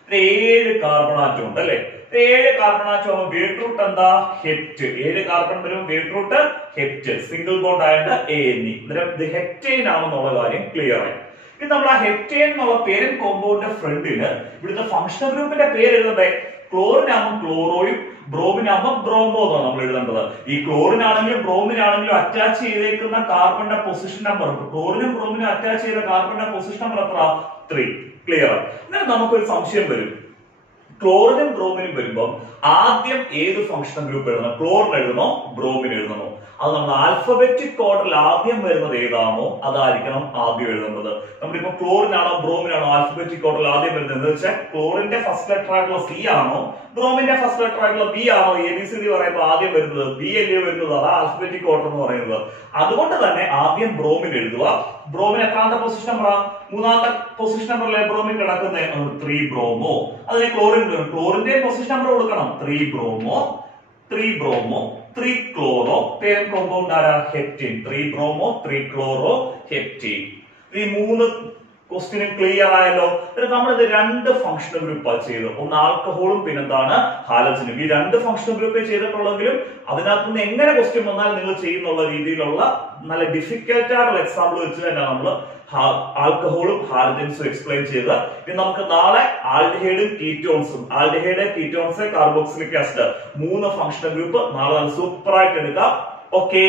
7 കാർബൺ ആറ്റം ഉണ്ട് അല്ലെ? 7 കാർബൺ ആറ്റം ആവുമ്പോൾ വേട്ട് റൂട്ട് എന്താ? ഹെപ്റ്റ്. 7 കാർബൺ വരും vote root hept. Single bond ആയിട്ട് ANE. ഇത് ഹെപ്റ്റൈൻ ആണെന്നുള്ള കാര്യം ക്ലിയർ ആയി. ഇനി നമ്മൾ ആ ഹെപ്റ്റൈൻ എന്നുള്ള പേരന്റ് കോമ്പൗണ്ടിന്റെ ഫ്രണ്ടില് ഇവിടുത്തെ ഫങ്ഷണൽ ഗ്രൂപ്പിന്റെ പേര് എഴുതണ്ടേ? ക്ലോറിനാകുമ്പോൾ ക്ലോറോയും ബ്രോമിനാകുമ്പോൾ ബ്രോമോ എന്നാണ് നമ്മൾ എഴുതേണ്ടത്. ഈ ക്ലോറിനാണെങ്കിലും ബ്രോമിനാണെങ്കിലും അറ്റാച്ച് ചെയ്തേക്കുന്ന കാർബണിന്റെ പൊസിഷൻ നമ്പർ, ക്ലോറിനും ബ്രോമിനും അറ്റാച്ച് ചെയ്ത കാർബണിന്റെ പൊസിഷൻ നമ്പർ എത്ര? 3. ക്ലിയർ ആണ്? എന്നാൽ നമുക്കൊരു സംശയം വരും. ക്ലോറിനും ബ്രോമിനും വരുമ്പോൾ ആദ്യം ഏത് ഫങ്ഷണൽ ഗ്രൂപ്പ് എഴുതണം? ക്ലോറിൻ എഴുതണോ ബ്രോമിൻ എഴുതണോ? അത് നമ്മൾ ആൽഫബറ്റിക് ഓർഡറിൽ ആദ്യം വരുന്നത് ഏതാണോ അതായിരിക്കണം ആദ്യം എഴുതുന്നത്. നമ്മളിപ്പോ ക്ലോറിനാണോ ബ്രോമിനാണോ ആൽഫബറ്റിക് ഓർഡറിൽ ആദ്യം വരുന്നത് എന്ന് വെച്ചാൽ ക്ലോറിന്റെ ഫസ്റ്റ് ലെറ്റർ ആയിട്ടുള്ള C ആണോ ബ്രോമിന്റെ ഫസ്റ്റ് ലെറ്റർ ആയിട്ടുള്ള B ആണോ ABCD പറയുമ്പോൾ ആദ്യം വരുന്നത് B അല്ലേ വരുന്നത്? അതാ ആൽഫബറ്റിക് ഓർഡർ എന്ന് പറയുന്നത്. അതുകൊണ്ട് തന്നെ ആദ്യം ബ്രോമിൻ എഴുതുക. ബ്രോമിൻ എത്രാമത്തെ പൊസിഷൻ നമ്പറാ? 3ാമത്തെ പൊസിഷൻ നമ്പറിലെ ബ്രോമിൻ കിടക്കുന്നത് 3 ബ്രോമോ. അതിനെ ക്ലോറിന്റെ പൊസിഷൻ നമ്പർ കൊടുക്കണം. 3 bromo 3 bromo 3 chloro. Parent compound ആരാ? ഹെപ്റ്റൈൻ. 3 bromo 3 chloro heptyne. ഈ 3 ക്വസ്റ്റ്യൻ ക്ലിയർ ആയല്ലോ? നമ്മളിത് 2 ഫങ്ഷണൽ ഗ്രൂപ്പ് ചെയ്തു. ഒന്ന് ആൽക്കഹോളും പിന്നെന്താണ്? ഹാലജനും. ഈ 2 ഫങ്ഷണൽ ഗ്രൂപ്പേ ചെയ്തിട്ടുള്ളെങ്കിലും അതിനകത്ത് നിന്ന് എങ്ങനെ ക്വസ്റ്റ്യൻ വന്നാൽ നിങ്ങൾ ചെയ്യുന്നുള്ള രീതിയിലുള്ള നല്ല ഡിഫിക്കൽട്ട് ആയിട്ടുള്ള എക്സാമ്പിൾ വെച്ച് തന്നെ നമ്മൾ ആൽക്കഹോളും ഹാലജൻസും എക്സ്പ്ലെയിൻ ചെയ്ത് ഇനി നമുക്ക് നാളെ ആൽഡിഹൈഡും കീറ്റോൺസും, aldehyde, ketones, carboxylic acid 3 functional group നാളെ സൂപ്പർ ആയിട്ട് എടുക്കാം. ഓക്കെ.